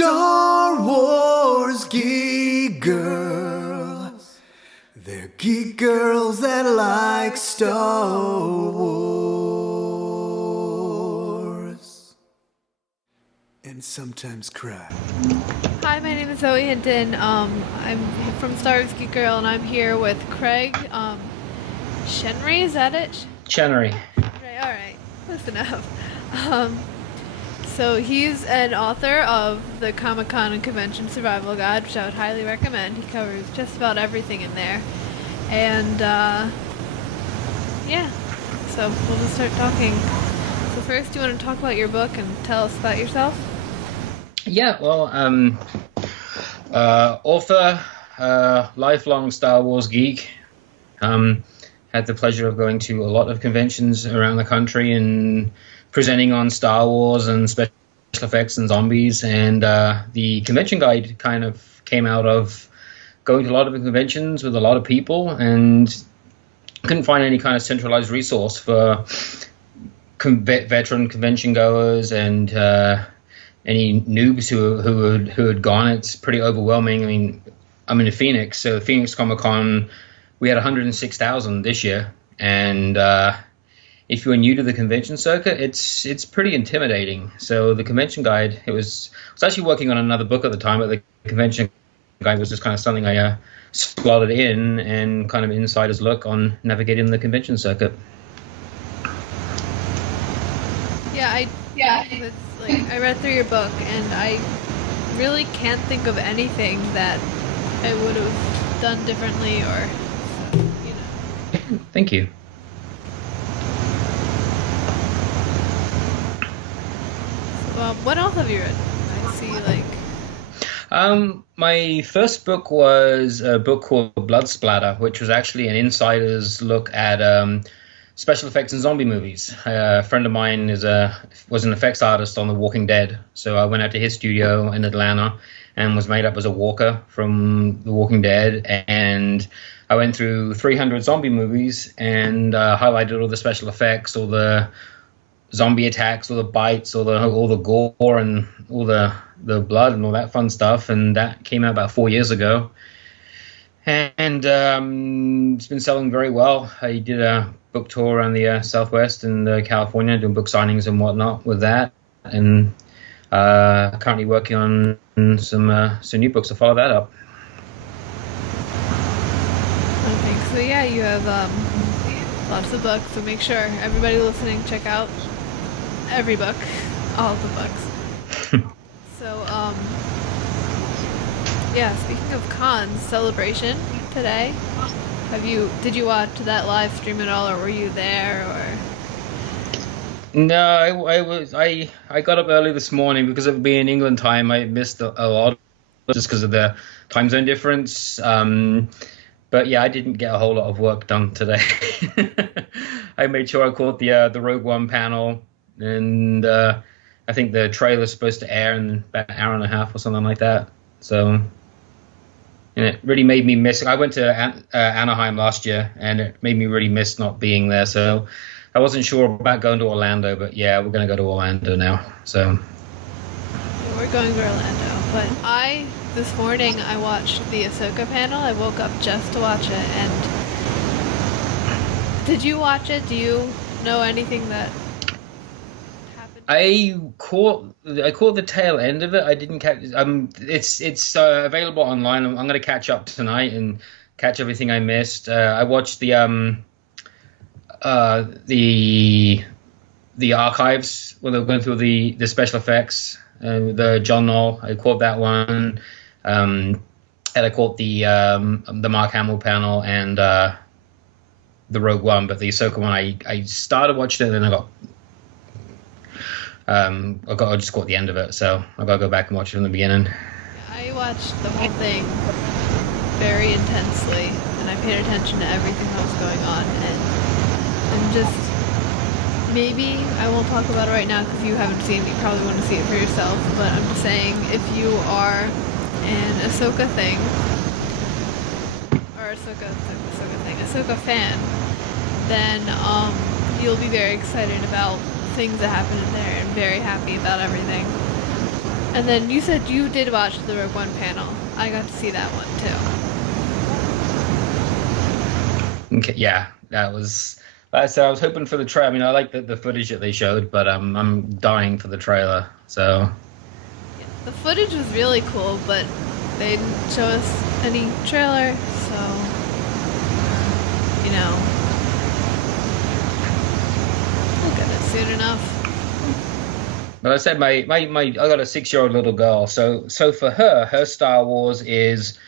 Star Wars geek girls. They're geek girls that like Star Wars. And sometimes cry. Hi, my name is Zoe Hinton. I'm from Star Wars Geek Girl, and I'm here with Craig Chenery. Is that it? Chenery. Right. All right. Close enough. Um, so he's an author of the Comic-Con and Convention Survival Guide, which I would highly recommend. He covers just about everything in there, and yeah. So we'll just start talking. So first, do you want to talk about your book and tell us about yourself? Yeah, well, author, lifelong Star Wars geek. Had the pleasure of going to a lot of conventions around the country and presenting on Star Wars and special effects and zombies. And the convention guide kind of came out of going to a lot of conventions with a lot of people and couldn't find any kind of centralized resource for veteran convention goers and any noobs who had gone. It's pretty overwhelming. I mean, I'm in Phoenix, so Phoenix Comic Con, we had 106,000 this year, and if you're new to the convention circuit, it's pretty intimidating. So the convention guide, I was actually working on another book at the time, but the convention guide was just kind of something I slotted in and kind of insider's look on navigating the convention circuit. It's like I read through your book, and I really can't think of anything that I would have done differently, or you know. Thank you. So, what else have you read? I see, like. My first book was a book called Blood Splatter, which was actually an insider's look at special effects in zombie movies. A friend of mine was an effects artist on The Walking Dead, so I went out to his studio in Atlanta and was made up as a walker from The Walking Dead, and I went through 300 zombie movies and highlighted all the special effects, all the zombie attacks, all the bites, all the gore, and all the blood and all that fun stuff. And that came out about 4 years ago, and it's been selling very well. I did a book tour around the Southwest and California, doing book signings and whatnot with that, and currently working on some new books to follow that up. Okay, so yeah, you have lots of books, so make sure everybody listening check out every book, all of the books. So, yeah, speaking of cons, Celebration today. Did you watch that live stream at all, or were you there, or? No, I got up early this morning because of being England time. I missed a lot just because of the time zone difference. But yeah, I didn't get a whole lot of work done today. I made sure I caught the Rogue One panel, and I think the trailer's supposed to air in about an hour and a half or something like that. So, and it really made me miss. I went to Anaheim last year, and it made me really miss not being there. So I wasn't sure about going to Orlando, but yeah, we're going to go to Orlando now. So We're going to Orlando, but this morning I watched the Ahsoka panel. I woke up just to watch it, and did you watch it? Do you know anything that happened? I caught the tail end of it. I didn't catch. It's available online. I'm going to catch up tonight and catch everything I missed. I watched the archives when they were going through the special effects. The John Knoll, I caught that one. And I caught the Mark Hamill panel and the Rogue One, but the Ahsoka one I started watching it, and then I just caught the end of it, so I got to go back and watch it from the beginning. I watched the whole thing very intensely, and I paid attention to everything that was going on, and I'm just, maybe I won't talk about it right now because you haven't seen it. You probably want to see it for yourself, but I'm just saying, if you are an Ahsoka fan, then you'll be very excited about things that happen in there and very happy about everything. And then you said you did watch the Rogue One panel. I got to see that one too. Okay, yeah, that was. Like I said, I was hoping for the trailer. I mean, I like the footage that they showed, but I'm dying for the trailer. So Yeah, the footage was really cool, but they didn't show us any trailer, so you know, we'll get it soon enough. but I said my I got a 6-year-old little girl, so for her Star Wars is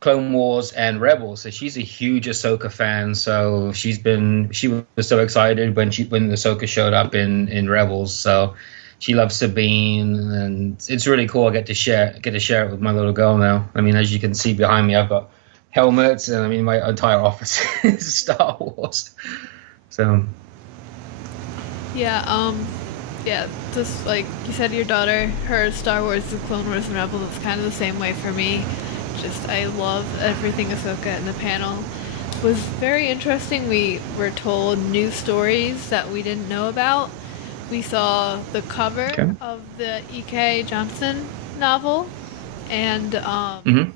Clone Wars and Rebels. So she's a huge Ahsoka fan. So she was so excited when Ahsoka showed up in Rebels. So she loves Sabine, and it's really cool. I get to share it with my little girl now. I mean, as you can see behind me, I've got helmets, and I mean my entire office is Star Wars. So Yeah, yeah, just like you said, your daughter, her Star Wars, the Clone Wars, and Rebels, it's kind of the same way for me. Just, I love everything Ahsoka, and the panel was very interesting. We were told new stories that we didn't know about. We saw the cover okay. of the E.K. Johnson novel, and Mm-hmm.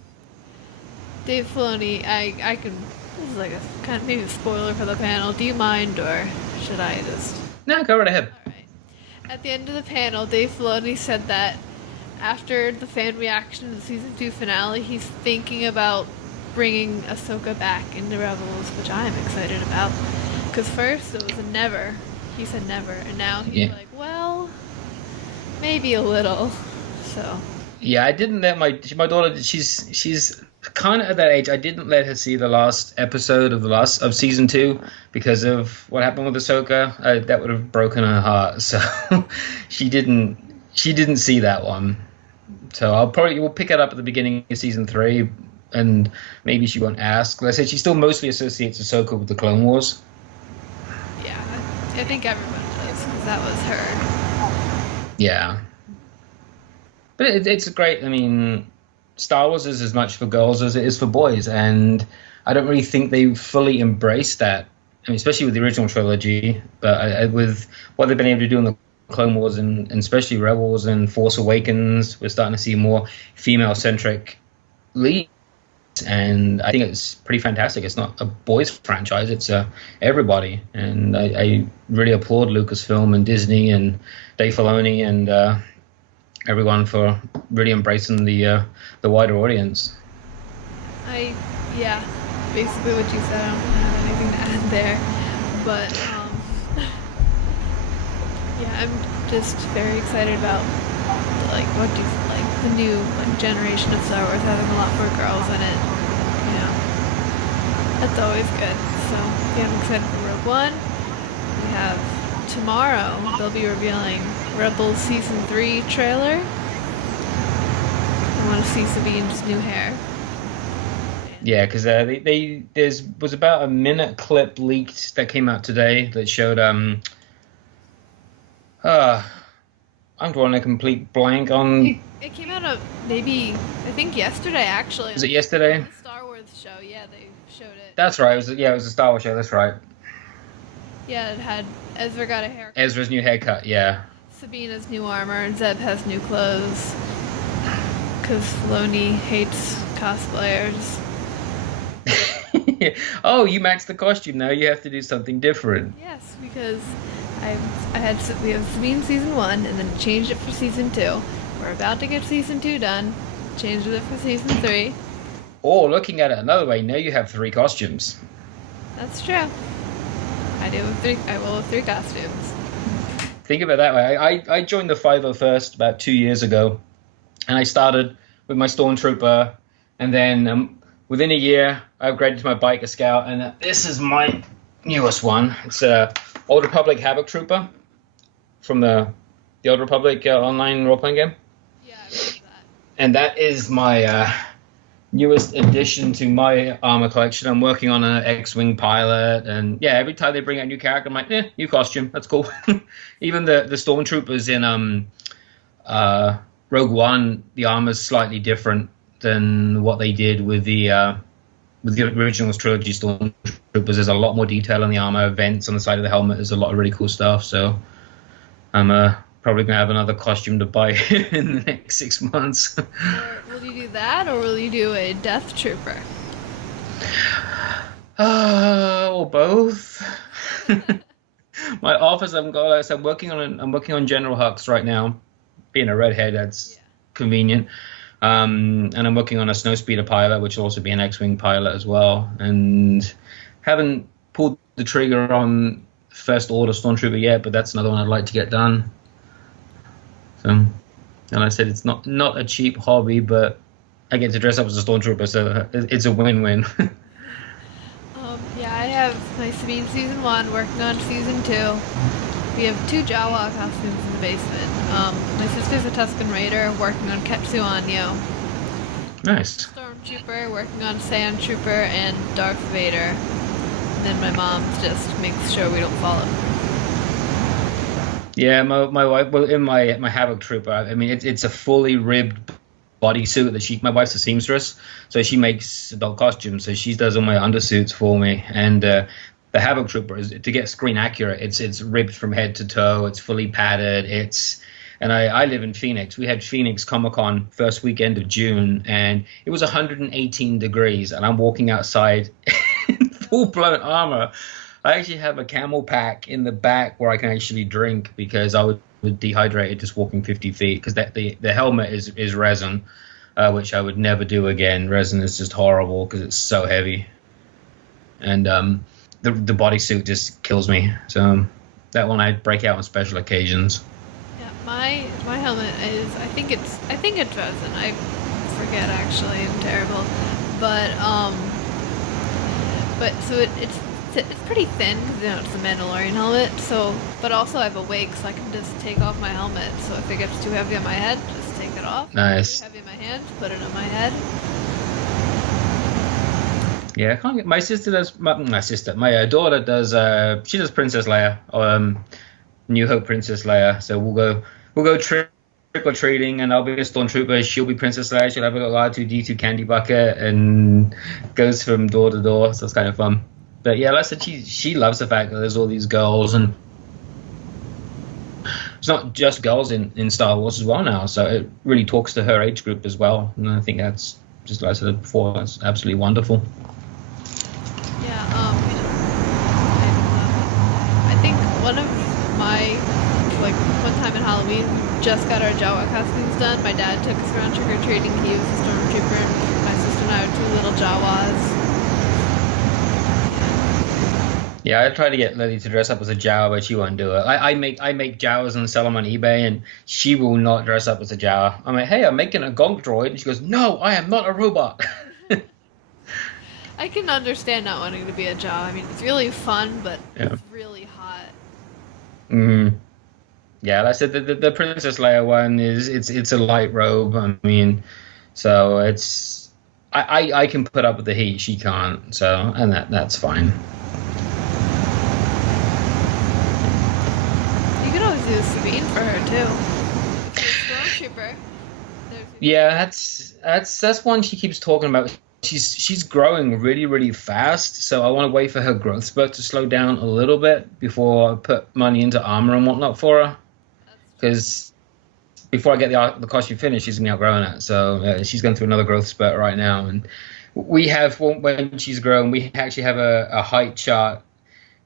Dave Filoni, I can, this is like a kind of maybe a spoiler for the panel. Do you mind, or should I just... No, go right ahead. All right. At the end of the panel, Dave Filoni said that after the fan reaction to the season 2 finale, he's thinking about bringing Ahsoka back into Rebels, which I'm excited about. Because first it was a never. He said never, and now he's like, well, maybe a little. So. Yeah, I didn't let my daughter. She's kind of at that age. I didn't let her see the last episode of season 2 because of what happened with Ahsoka. That would have broken her heart. So she didn't see that one. So we'll pick it up at the beginning of season 3, and maybe she won't ask. Like I said, she still mostly associates Ahsoka with the Clone Wars. Yeah, I think everyone does because that was her. Yeah. But it's great. I mean, Star Wars is as much for girls as it is for boys, and I don't really think they fully embraced that. I mean, especially with the original trilogy, but with what they've been able to do in the Clone Wars and especially Rebels and Force Awakens, we're starting to see more female-centric leads, and I think it's pretty fantastic. It's not a boys' franchise; it's everybody, and I really applaud Lucasfilm and Disney and Dave Filoni and everyone for really embracing the wider audience. Yeah, basically what you said. I don't have anything to add there, but yeah, I'm just very excited about like the new generation of Star Wars having a lot more girls in it. You know, that's always good. So yeah, I'm excited for Rogue One. We have tomorrow. They'll be revealing Rebels season 3 trailer. I want to see Sabine's new hair. Yeah, because there was about a minute clip leaked that came out today that showed I'm drawing a complete blank on. It came out maybe I think yesterday actually. Was it yesterday? The Star Wars show, yeah, they showed it. That's right. It was a Star Wars show. That's right. Yeah, it had Ezra got a haircut. Ezra's new haircut. Yeah. Sabine has new armor, and Zeb has new clothes. Because Filoni hates cosplayers. Oh, you matched the costume. Now you have to do something different. Yes, because we have Sabine season 1, and then changed it for season 2. We're about to get season 2 done. Changed it for season 3. Or looking at it another way, now you have 3 costumes. That's true. I will have 3 costumes. Think of it that way. I joined the 501st about 2 years ago, and I started with my stormtrooper, and then within a year, I upgraded to my biker scout, and this is my newest one. It's a Old Republic Havoc Trooper from the Old Republic online role-playing game. Yeah, I remember that. And that is my newest addition to my armor collection. I'm working on an X-Wing pilot, and yeah, every time they bring out a new character, I'm like, new costume, that's cool. Even the stormtroopers in Rogue One, the armor's slightly different than what they did with the original trilogy stormtroopers. There's a lot more detail on the armor, vents on the side of the helmet. There's a lot of really cool stuff. So I'm probably gonna have another costume to buy in the next 6 months. Or will you do that, or will you do a Death Trooper? Or both. My office, I'm got. Like I said, I'm working on General Hux right now. Being a redhead, that's convenient. And I'm working on a snowspeeder pilot, which will also be an X-wing pilot as well. And haven't pulled the trigger on First Order Stormtrooper yet, but that's another one I'd like to get done. So, and I said it's not a cheap hobby, but I get to dress up as a Stormtrooper, so it's a win-win. Yeah, I have my Sabine season 1 working on season 2. We have 2 Jawa costumes in the basement. My sister's a Tusken Raider working on Ketsu Anyo. Nice. Stormtrooper working on Sand Trooper and Darth Vader. And then my mom just makes sure we don't fall over. Yeah, my wife. Well, in my Havoc Trooper, I mean, it's a fully ribbed bodysuit that my wife's a seamstress, so she makes adult costumes. So she does all my undersuits for me. And the Havoc Trooper is, to get screen accurate, it's ribbed from head to toe. It's fully padded. And I live in Phoenix. We had Phoenix Comic-Con first weekend of June, and it was 118 degrees, and I'm walking outside in full-blown armor. I actually have a camel pack in the back where I can actually drink because I would dehydrated just walking 50 feet because the helmet is resin, which I would never do again. Resin is just horrible because it's so heavy, and the bodysuit just kills me. So that one I break out on special occasions. Yeah, my helmet is I think it's resin. I forget actually. I'm terrible, but so it's pretty thin because it's a Mandalorian helmet. So, but also I have a wake, so I can just take off my helmet. So if it gets too heavy on my head, just take it off. Nice. Too heavy in my hands, put it on my head. Yeah, I can't get my sister does my daughter does she does Princess Leia, New Hope Princess Leia. So we'll go trick or treating, and I'll be a Stormtrooper. She'll be Princess Leia. She'll have a little R2D2 candy bucket and goes from door to door. So it's kind of fun. But yeah, like I said, she loves the fact that there's all these girls, and it's not just girls in Star Wars as well now. So it really talks to her age group as well, and I think that's, just like I said before, that's absolutely wonderful. Yeah, I think one time in Halloween, we just got our Jawa costumes done. My dad took us around trick or treating. He was a Stormtrooper. My sister and I are 2 little Jawas. Yeah, I tried to get Lily to dress up as a Jawa, but she won't do it. I make Jawas and sell them on eBay, and she will not dress up as a Jawa. I'm like, hey, I'm making a gonk droid, and she goes, no, I am not a robot. I can understand not wanting to be a Jawa. I mean, it's really fun, but Yeah. it's really hot. Yeah, like I said, the Princess Leia one it's a light robe. I mean, so it's I can put up with the heat, she can't. So, and that's fine. You could always do a Sabine for her too. Stormtrooper. Yeah, that's one she keeps talking about. She's growing really, really fast, so I want to wait for her growth spurt to slow down a little bit before I put money into armor and whatnot for her. Because before I get the costume finished, she's gonna be outgrowing it. So she's going through another growth spurt right now, and we have, when she's grown, we actually have a height chart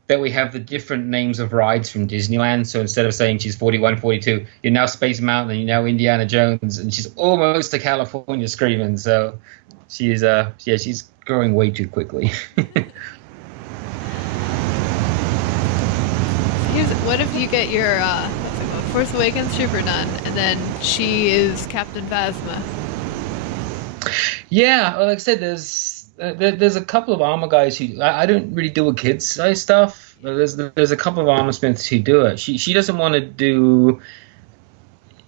that we have the different names of rides from Disneyland. So instead of saying she's 41, 42, you're now Space Mountain, and you're now Indiana Jones, and she's almost to California screaming. So she's she's growing way too quickly. What if you get your Force Awakens Trooper done, and then she is Captain Phasma? Yeah, like I said, there's a couple of armor guys who I don't really do with kids size stuff. There's a couple of armor smiths who do it. She doesn't want to do.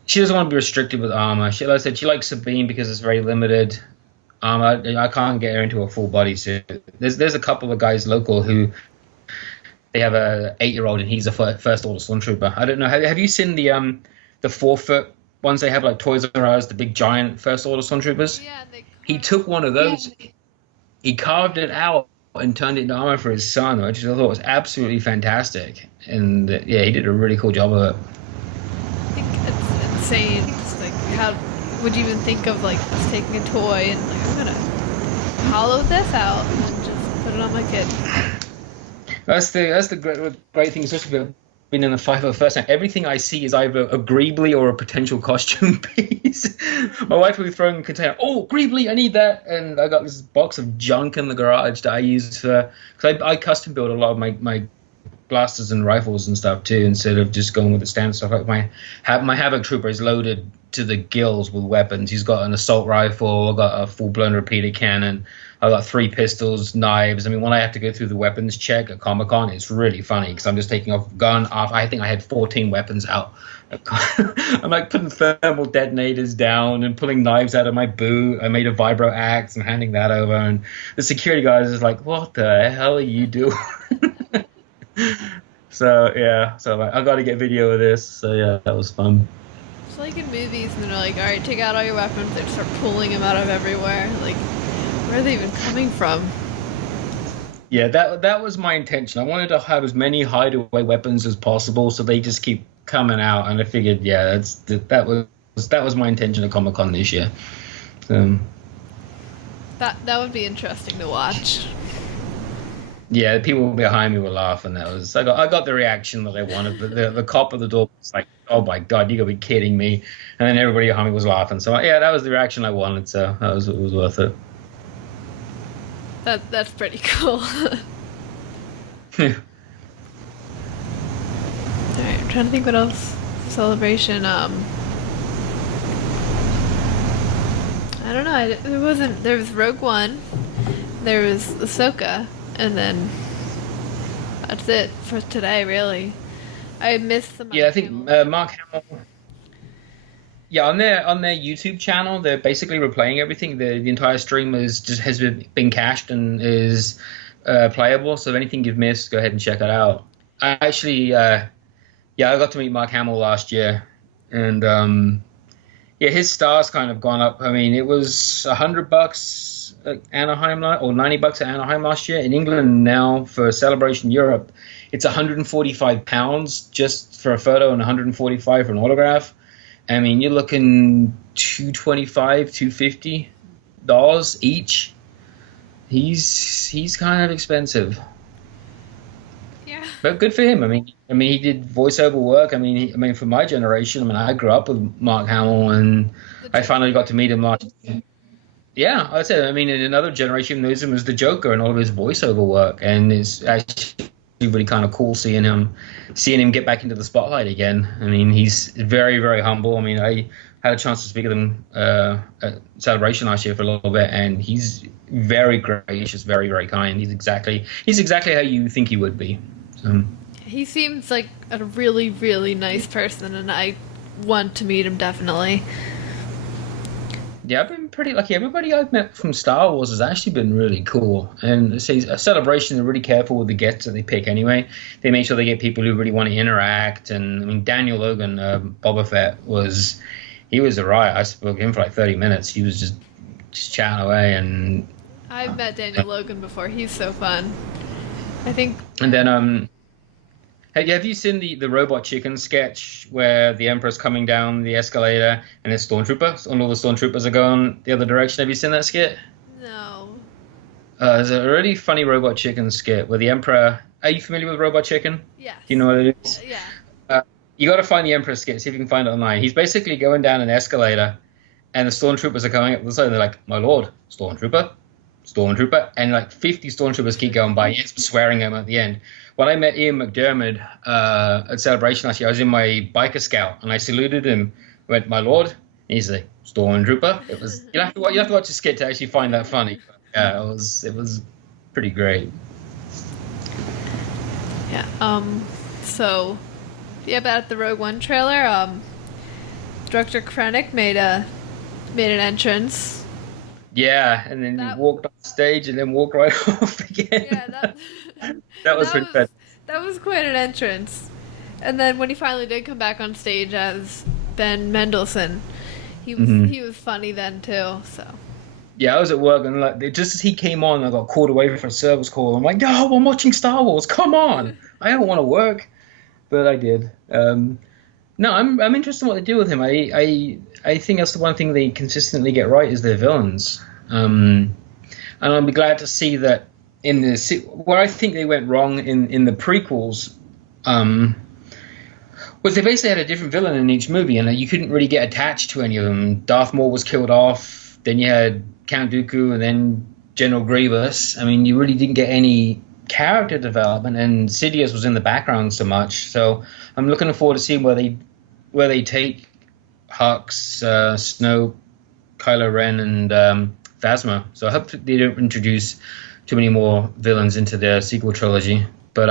She doesn't want to be restricted with armor. Like I said, she likes Sabine because it's very limited. I can't get her into a full body suit. There's a couple of guys local who they have a 8-year-old and he's a first order stormtrooper. I don't know. Have you seen the 4-foot ones they have like Toys R Us, the big giant first order stormtroopers? Yeah, he took one of those. He carved it out and turned it into armor for his son, which I thought was absolutely fantastic. And yeah, he did a really cool job of it. I think insane. Just like, how would you even think of like just taking a toy and like, I'm gonna hollow this out and just put it on my kid? That's the great thing, especially about being in the fight for the first time. Everything I see is either a Greebly or a potential costume piece. My wife will be throwing a container. Oh, Greebly, I need that. And I got this box of junk in the garage that I use for, because I custom build a lot of my blasters and rifles and stuff too, instead of just going with the standard stuff. Like my Havoc Trooper is loaded to the gills with weapons. He's got an assault rifle. I've got a full-blown repeater cannon. I've got 3 pistols, knives. I mean, when I have to go through the weapons check at Comic-Con, it's really funny because I'm just taking off gun off. I think I had 14 weapons out. I'm like putting thermal detonators down and pulling knives out of my boot. I made a vibro axe and handing that over. And the security guys is like, what the hell are you doing? So, yeah. So like, I got to get video of this. So, yeah, that was fun. It's like in movies, and they're like, all right, take out all your weapons. They start pulling them out of everywhere. Like, where are they even coming from? Yeah, that was my intention. I wanted to have as many hideaway weapons as possible, so they just keep coming out. And I figured, yeah, that was my intention at Comic-Con this year. That would be interesting to watch. Yeah, people behind me were laughing. I got the reaction that I wanted. The cop at the door was like, "Oh my god, you gotta be kidding me!" And then everybody behind me was laughing. So yeah, that was the reaction I wanted. So it was worth it. That's pretty cool. Alright, I'm trying to think what else. Celebration. I don't know. There was Rogue One. There was Ahsoka. And then that's it for today, really. I missed the Mark Yeah, I think Hamill. Mark Hamill. Yeah, on their YouTube channel, they're basically replaying everything. The entire stream has been cached and is playable. So if anything you've missed, go ahead and check it out. I actually, I got to meet Mark Hamill last year, and yeah, his star's kind of gone up. I mean, it was $100 at Anaheim or $90 at Anaheim last year. In England now for Celebration Europe, it's 145 pounds just for a photo and 145 for an autograph. I mean, you're looking $225, $250 each. He's kind of expensive. Yeah. But good for him. I mean, he did voiceover work. I mean, for my generation, I mean, I grew up with Mark Hamill, and I finally got to meet him last year. Yeah, I'd say. I mean, in another generation, knows him as the Joker and all of his voiceover work, and it's actually really kind of cool seeing him get back into the spotlight again. I mean, he's very, very humble. I mean, I had a chance to speak with him at Celebration last year for a little bit, and he's very gracious, very, very kind. He's exactly how you think he would be. So. He seems like a really, really nice person, and I want to meet him definitely. Yeah, I've been pretty lucky. Everybody I've met from Star Wars has actually been really cool. And a Celebration, they're really careful with the guests that they pick anyway. They make sure they get people who really want to interact. And I mean, Daniel Logan, Boba Fett, he was a riot. I spoke to him for like 30 minutes. He was just chatting away. And I've met Daniel Logan before. He's so fun. I think. And then, have you seen the Robot Chicken sketch where the Emperor's coming down the escalator and it's Stormtroopers and all the Stormtroopers are going the other direction? Have you seen that skit? No. There's a really funny Robot Chicken skit where the Emperor... Are you familiar with Robot Chicken? Yes. Do you know what it is? Yeah. You got to find the Emperor skit, see if you can find it online. He's basically going down an escalator and the Stormtroopers are coming up the side and they're like, "My lord, Stormtrooper, Stormtrooper," and like 50 Stormtroopers keep going by. He's swearing at him at the end. When I met Ian McDiarmid at Celebration last year, I was in my biker scout and I saluted him. I went, "My lord," and he's like, "Stormtrooper." It was you have to watch a skit to actually find that funny. Yeah, it was pretty great. Yeah. So, yeah, about the Rogue One trailer, Director Krennic made an entrance. Yeah, and then he walked off stage and then walked right off again. Yeah, that was pretty good. That was quite an entrance. And then when he finally did come back on stage as Ben Mendelsohn, he was funny then too. So. Yeah, I was at work and like just as he came on, I got called away for a service call. I'm like, "No, I'm watching Star Wars. Come on, I don't want to work," but I did. No, No, I'm interested in what they do with him. I think that's the one thing they consistently get right is their villains. And I'll be glad to see that in where I think they went wrong in the prequels, was they basically had a different villain in each movie, and you couldn't really get attached to any of them. Darth Maul was killed off, then you had Count Dooku, and then General Grievous. I mean, you really didn't get any character development, and Sidious was in the background so much. So I'm looking forward to seeing where they take Hux, Snoke, Kylo Ren, and Phasma. So I hope they don't introduce too many more villains into their sequel trilogy. But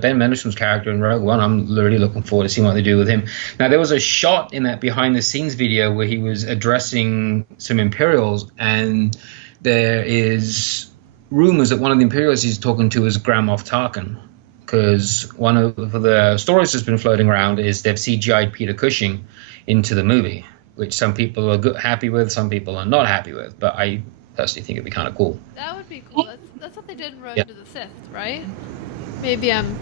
Ben Mendelsohn's character in Rogue One, I'm really looking forward to seeing what they do with him. Now, there was a shot in that behind-the-scenes video where he was addressing some Imperials, and there is rumors that one of the Imperials he's talking to is Grand Moff Tarkin, because one of the stories that's been floating around is they've CGI'd Peter Cushing into the movie, which some people are happy with, some people are not happy with, but I personally think it'd be kind of cool. That would be cool. That's what they did in Road to the Sith, right? Maybe I'm...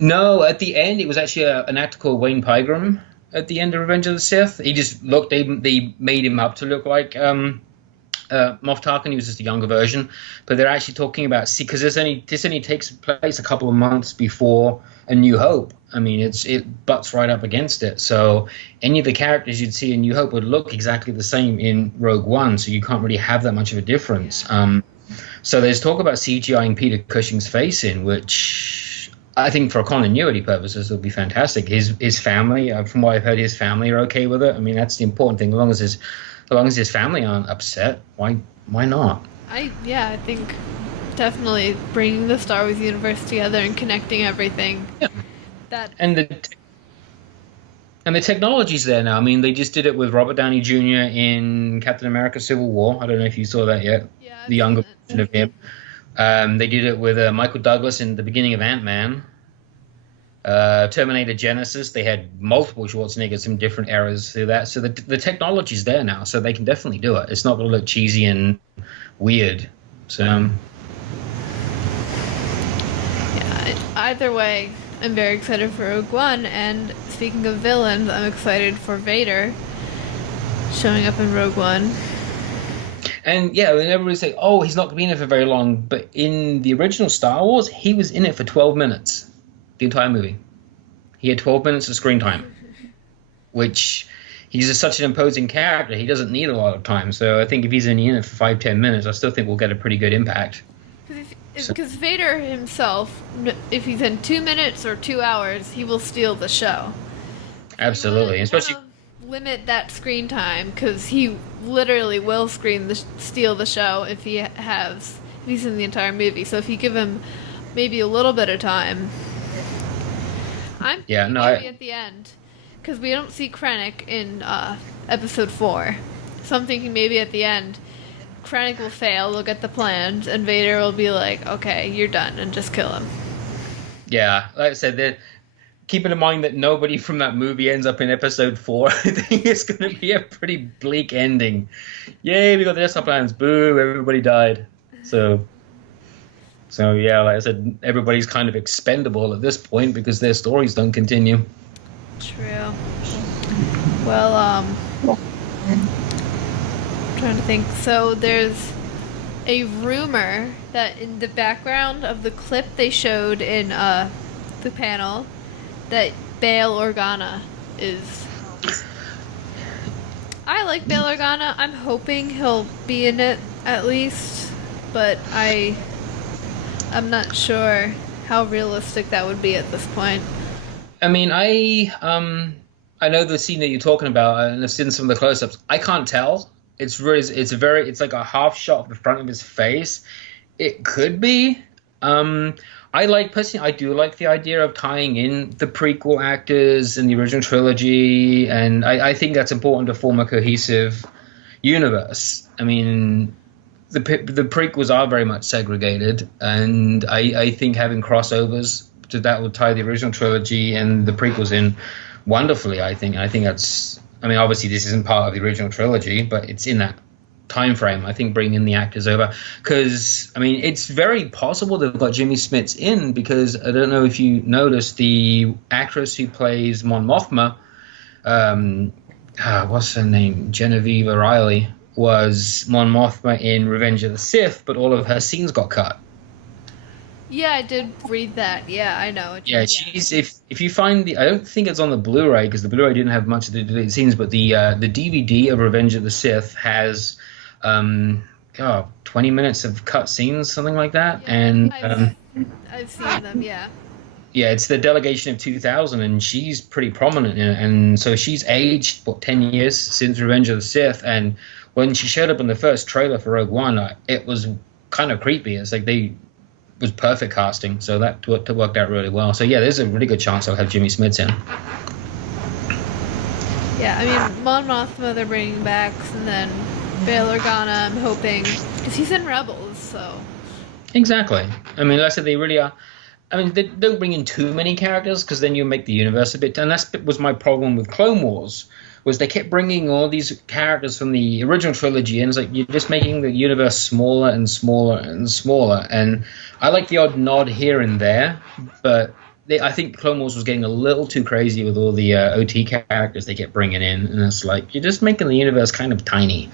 No, at the end, it was actually an actor called Wayne Pygram at the end of Revenge of the Sith. He just looked, they made him up to look like Moff Tarkin. He was just a younger version. But they're actually talking about, because this only takes place a couple of months before A New Hope. I mean, it butts right up against it. So any of the characters you'd see in New Hope would look exactly the same in Rogue One, so you can't really have that much of a difference. So there's talk about CGIing Peter Cushing's face in, which I think for continuity purposes would be fantastic. His family, from what I've heard, his family are okay with it. I mean, that's the important thing. As long as his family aren't upset, why not? I think definitely bringing the Star Wars universe together and connecting everything. Yeah. And the technology's there now. I mean, they just did it with Robert Downey Jr. in Captain America: Civil War. I don't know if you saw that yet. Yeah, the younger version of him. They did it with Michael Douglas in the beginning of Ant-Man. Terminator Genesis, they had multiple Schwarzeneggers from different eras through that. So the technology's there now, so they can definitely do it. It's not going to look cheesy and weird. So yeah, either way, I'm very excited for Rogue One, and speaking of villains, I'm excited for Vader showing up in Rogue One. And yeah, and everybody say, oh, he's not going to be in it for very long. But in the original Star Wars, he was in it for 12 minutes, the entire movie. He had 12 minutes of screen time, which he's just such an imposing character. He doesn't need a lot of time. So I think if he's only in it for 5-10 minutes, I still think we'll get a pretty good impact. Because Vader himself, if he's in 2 minutes or 2 hours, he will steal the show. Absolutely, especially limit that screen time, because he literally will steal the show if he's in the entire movie. So if you give him maybe a little bit of time, maybe at the end, because we don't see Krennic in episode 4. So I'm thinking maybe at the end, Krennic will fail, look at the plans, and Vader will be like, okay, you're done, and just kill him. Yeah, like I said, keeping in mind that nobody from that movie ends up in episode 4, I think it's going to be a pretty bleak ending. Yay, we got the desktop plans. Boo, everybody died. So yeah, like I said, everybody's kind of expendable at this point because their stories don't continue. True. Well, trying to think. So there's a rumor that in the background of the clip they showed in the panel that Bail Organa is... I like Bail Organa. I'm hoping he'll be in it at least, but I'm not sure how realistic that would be at this point. I mean, I know the scene that you're talking about, and I've seen some of the close-ups. I can't tell. It's like a half shot of the front of his face. It could be. I do like the idea of tying in the prequel actors in the original trilogy, and I think that's important to form a cohesive universe. I mean, the prequels are very much segregated, and I think having crossovers that will tie the original trilogy and the prequels in wonderfully. I think that's. I mean, obviously this isn't part of the original trilogy, but it's in that time frame. I think bringing the actors over, because I mean it's very possible they've got Jimmy Smits in, because I don't know if you noticed the actress who plays Mon Mothma, what's her name, Genevieve O'Reilly, was Mon Mothma in Revenge of the Sith, but all of her scenes got cut. Yeah, I did read that. Yeah, I know. Yeah, she's if you find I don't think it's on the Blu-ray, because the Blu-ray didn't have much of the deleted scenes, but the DVD of Revenge of the Sith has 20 minutes of cut scenes, something like that. Yeah, And I've seen them. Yeah. yeah, it's the Delegation of 2000, and she's pretty prominent in it. And so she's aged 10 years since Revenge of the Sith, and when she showed up in the first trailer for Rogue One, it was kind of creepy. It's like was perfect casting, so that worked out really well. So yeah, there's a really good chance I'll have Jimmy Smits in. Yeah, I mean, Mon Mothma they're bringing back, and then Bail Organa, I'm hoping, because he's in Rebels, so. Exactly. I mean, like I said, they really are. I mean, they don't bring in too many characters, because then you make the universe a bit. And that was my problem with Clone Wars, was they kept bringing all these characters from the original trilogy, and it's like you're just making the universe smaller and smaller and smaller. And I like the odd nod here and there, but I think Clone Wars was getting a little too crazy with all the OT characters they kept bringing in, and it's like you're just making the universe kind of tiny.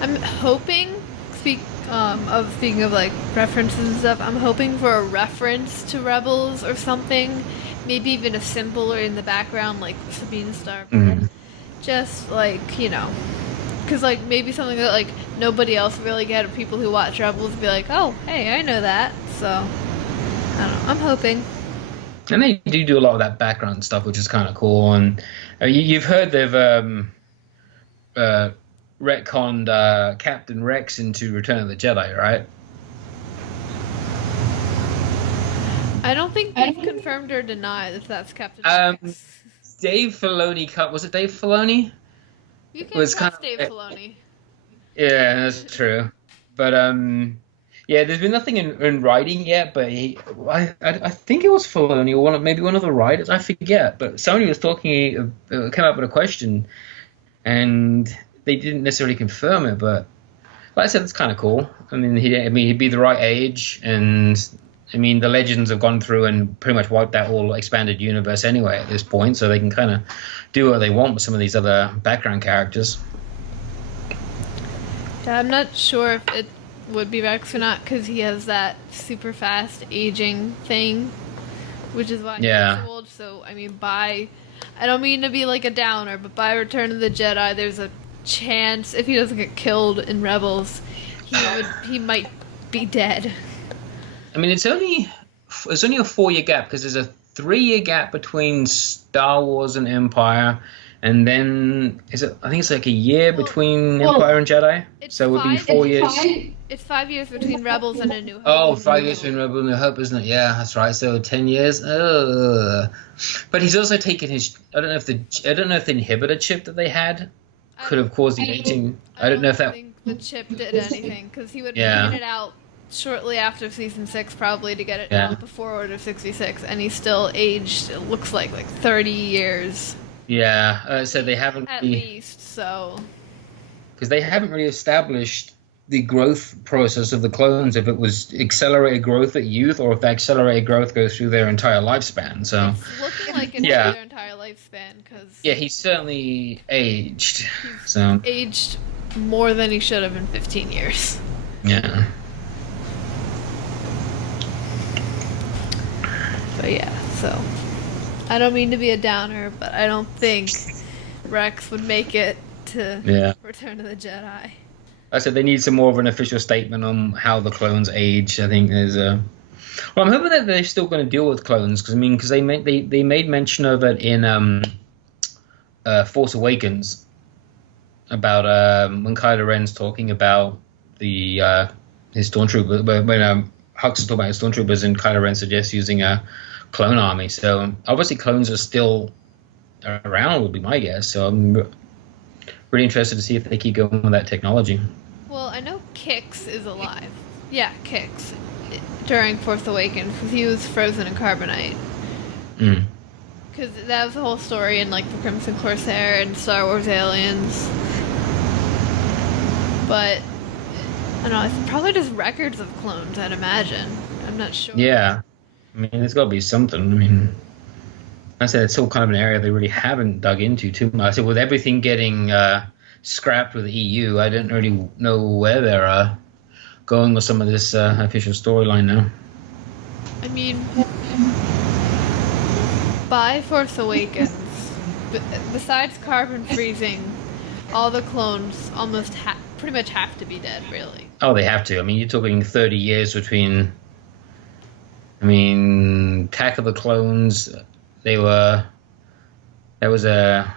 I'm hoping, speaking of like references and stuff, I'm hoping for a reference to Rebels or something, maybe even a symbol or in the background, like Sabine Star. Just like, you know, because like maybe something that like nobody else really get, or people who watch Rebels be like, oh, hey, I know that. So I don't know. I'm hoping. And they do a lot of that background stuff, which is kind of cool. And you've heard they've retconned Captain Rex into Return of the Jedi, right? I don't think they've confirmed or denied if that's Captain Rex. Dave Filoni cut. Was it Dave Filoni? You can trust Dave Filoni. Yeah, that's true. But yeah, there's been nothing in writing yet. But I think it was Filoni or maybe one of the writers. I forget. But somebody was talking, came up with a question, and they didn't necessarily confirm it. But like I said, it's kind of cool. I mean, he'd be the right age, and I mean, the Legends have gone through and pretty much wiped that whole expanded universe anyway at this point, so they can kind of do what they want with some of these other background characters. Yeah, I'm not sure if it would be Rex or not, because he has that super fast aging thing, which is why he's so old. So, I mean, I don't mean to be like a downer, but by Return of the Jedi, there's a chance, if he doesn't get killed in Rebels, he might be dead. I mean, it's only a 4-year gap, because there's a 3-year gap between Star Wars and Empire, and then I think it's like a year between Empire and Jedi. So it would be 4 years. It's 5 years between Rebels and A New Hope. Oh, 5 years between Rebels and A New Hope, isn't it? Yeah, that's right. So 10 years. But he's also taken his. I don't know if the inhibitor chip that they had could have caused the aging. I don't know if that. think the chip did anything, because he would have taken it out shortly after season 6, probably, to get it out before Order 66, and he's still aged, it looks like 30 years. Yeah, so they haven't at least, so because they haven't really established the growth process of the clones, if it was accelerated growth at youth, or if the accelerated growth goes through their entire lifespan. So it's looking like it's their entire lifespan, because he's certainly aged. He's aged more than he should have in 15 years. Yeah. But yeah, so I don't mean to be a downer, but I don't think Rex would make it to Return of the Jedi. I said they need some more of an official statement on how the clones age. I think there's a. Well, I'm hoping that they're still going to deal with clones, because they made mention of it in Force Awakens about when Kylo Ren's talking about the his stormtrooper when Hux is talking about his stormtroopers, and Kylo Ren suggests using a clone army. So obviously clones are still around, would be my guess. So I'm really interested to see if they keep going with that technology. Well, I know Kix is alive. Yeah, Kix. During Force Awakens, because he was frozen in carbonite. because that was the whole story in like the Crimson Corsair and Star Wars Aliens. But I don't know. It's probably just records of clones. I'd imagine. I'm not sure. Yeah. I mean, there's got to be something. I mean, I said it's still kind of an area they really haven't dug into too much. I said with everything getting scrapped with the EU, I don't really know where they're going with some of this official storyline now. I mean, by Force Awakens, besides carbon freezing, all the clones almost pretty much have to be dead, really. Oh, they have to. I mean, you're talking 30 years between. I mean, Attack of the Clones. There was a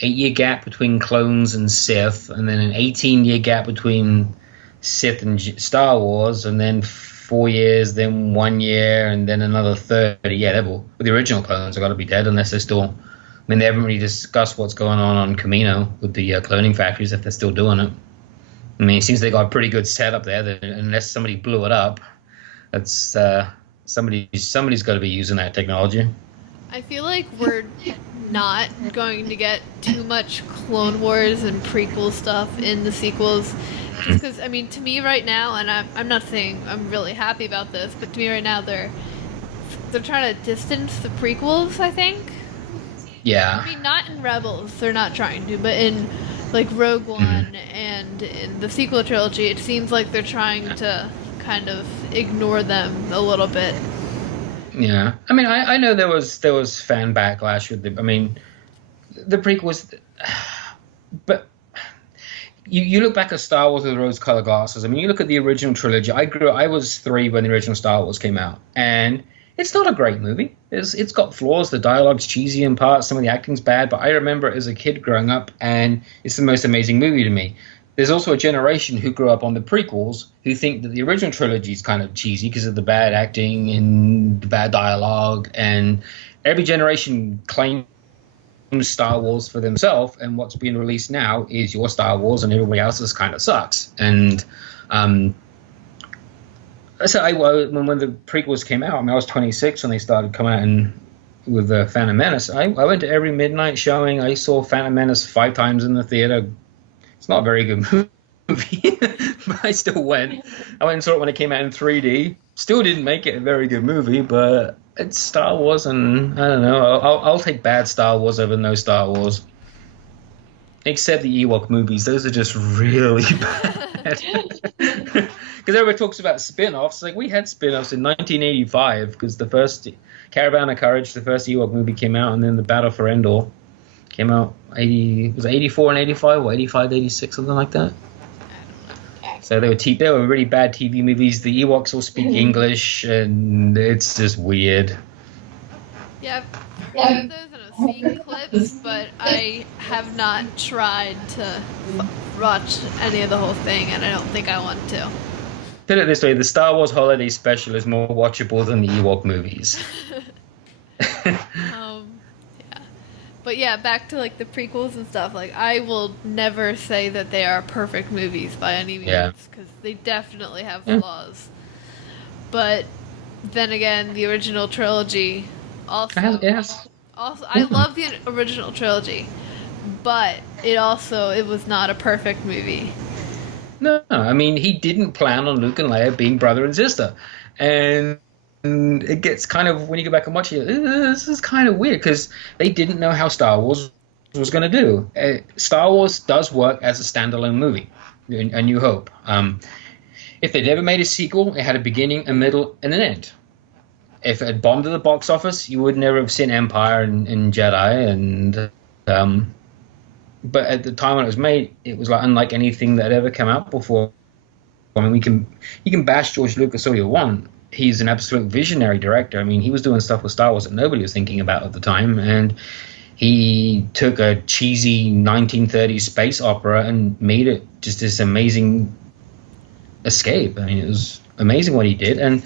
8-year gap between clones and Sith, and then an 18-year gap between Sith and Star Wars, and then 4 years, then 1 year, and then another 30. Yeah, the original clones have got to be dead unless they're still. I mean, they haven't really discussed what's going on Camino with the cloning factories if they're still doing it. I mean, it seems they got a pretty good setup there. That unless somebody blew it up, that's somebody's got to be using that technology. I feel like we're not going to get too much Clone Wars and prequel stuff in the sequels. Just because, I mean, to me right now, and I'm not saying I'm really happy about this, but to me right now they're trying to distance the prequels, I think. Yeah. I mean, not in Rebels, they're not trying to, but in like Rogue One and in the sequel trilogy, it seems like they're trying to kind of ignore them a little bit. Yeah, I mean, I know there was fan backlash with the. I mean, the prequels, but you look back at Star Wars with rose-colored glasses. I mean, you look at the original trilogy. I was 3 when the original Star Wars came out, and it's not a great movie. It's got flaws. The dialogue's cheesy in parts. Some of the acting's bad. But I remember it as a kid growing up, and it's the most amazing movie to me. There's also a generation who grew up on the prequels who think that the original trilogy is kind of cheesy because of the bad acting and the bad dialogue. And every generation claims Star Wars for themselves, and what's being released now is your Star Wars, and everybody else's kind of sucks. And so when the prequels came out, I mean, I was 26 when they started coming out with the Phantom Menace. I went to every midnight showing. I saw Phantom Menace 5 times in the theater. It's not a very good movie, but I still went. I went and saw it when it came out in 3D. Still didn't make it a very good movie, but it's Star Wars, and I don't know. I'll take bad Star Wars over no Star Wars. Except the Ewok movies. Those are just really bad. Because everybody talks about spin-offs. Like, we had spin-offs in 1985, because the first Caravan of Courage, the first Ewok movie came out, and then the Battle for Endor came out. Was it 84 and 85 or 85 86, something like that? So they were really bad TV movies. The Ewoks all speak English, and it's just weird. Yeah, I've heard those and I've seen clips, but I have not tried to watch any of the whole thing, and I don't think I want to. Put it this way, the Star Wars Holiday Special is more watchable than the Ewok movies. But yeah, back to like the prequels and stuff. Like, I will never say that they are perfect movies by any means, because they definitely have flaws. But then again, the original trilogy also. Yes. Also, I love the original trilogy, but it was not a perfect movie. No, I mean, he didn't plan on Luke and Leia being brother and sister, and it gets kind of, when you go back and watch it, this is kind of weird because they didn't know how Star Wars was going to do. Star Wars does work as a standalone movie, A New Hope. If they'd ever made a sequel, it had a beginning, a middle, and an end. If it had bombed at the box office, you would never have seen Empire and Jedi. But at the time when it was made, it was like unlike anything that had ever come out before. I mean, you can bash George Lucas all you want. He's an absolute visionary director. I mean, he was doing stuff with Star Wars that nobody was thinking about at the time, and he took a cheesy 1930s space opera and made it just this amazing escape. I mean, it was amazing what he did, and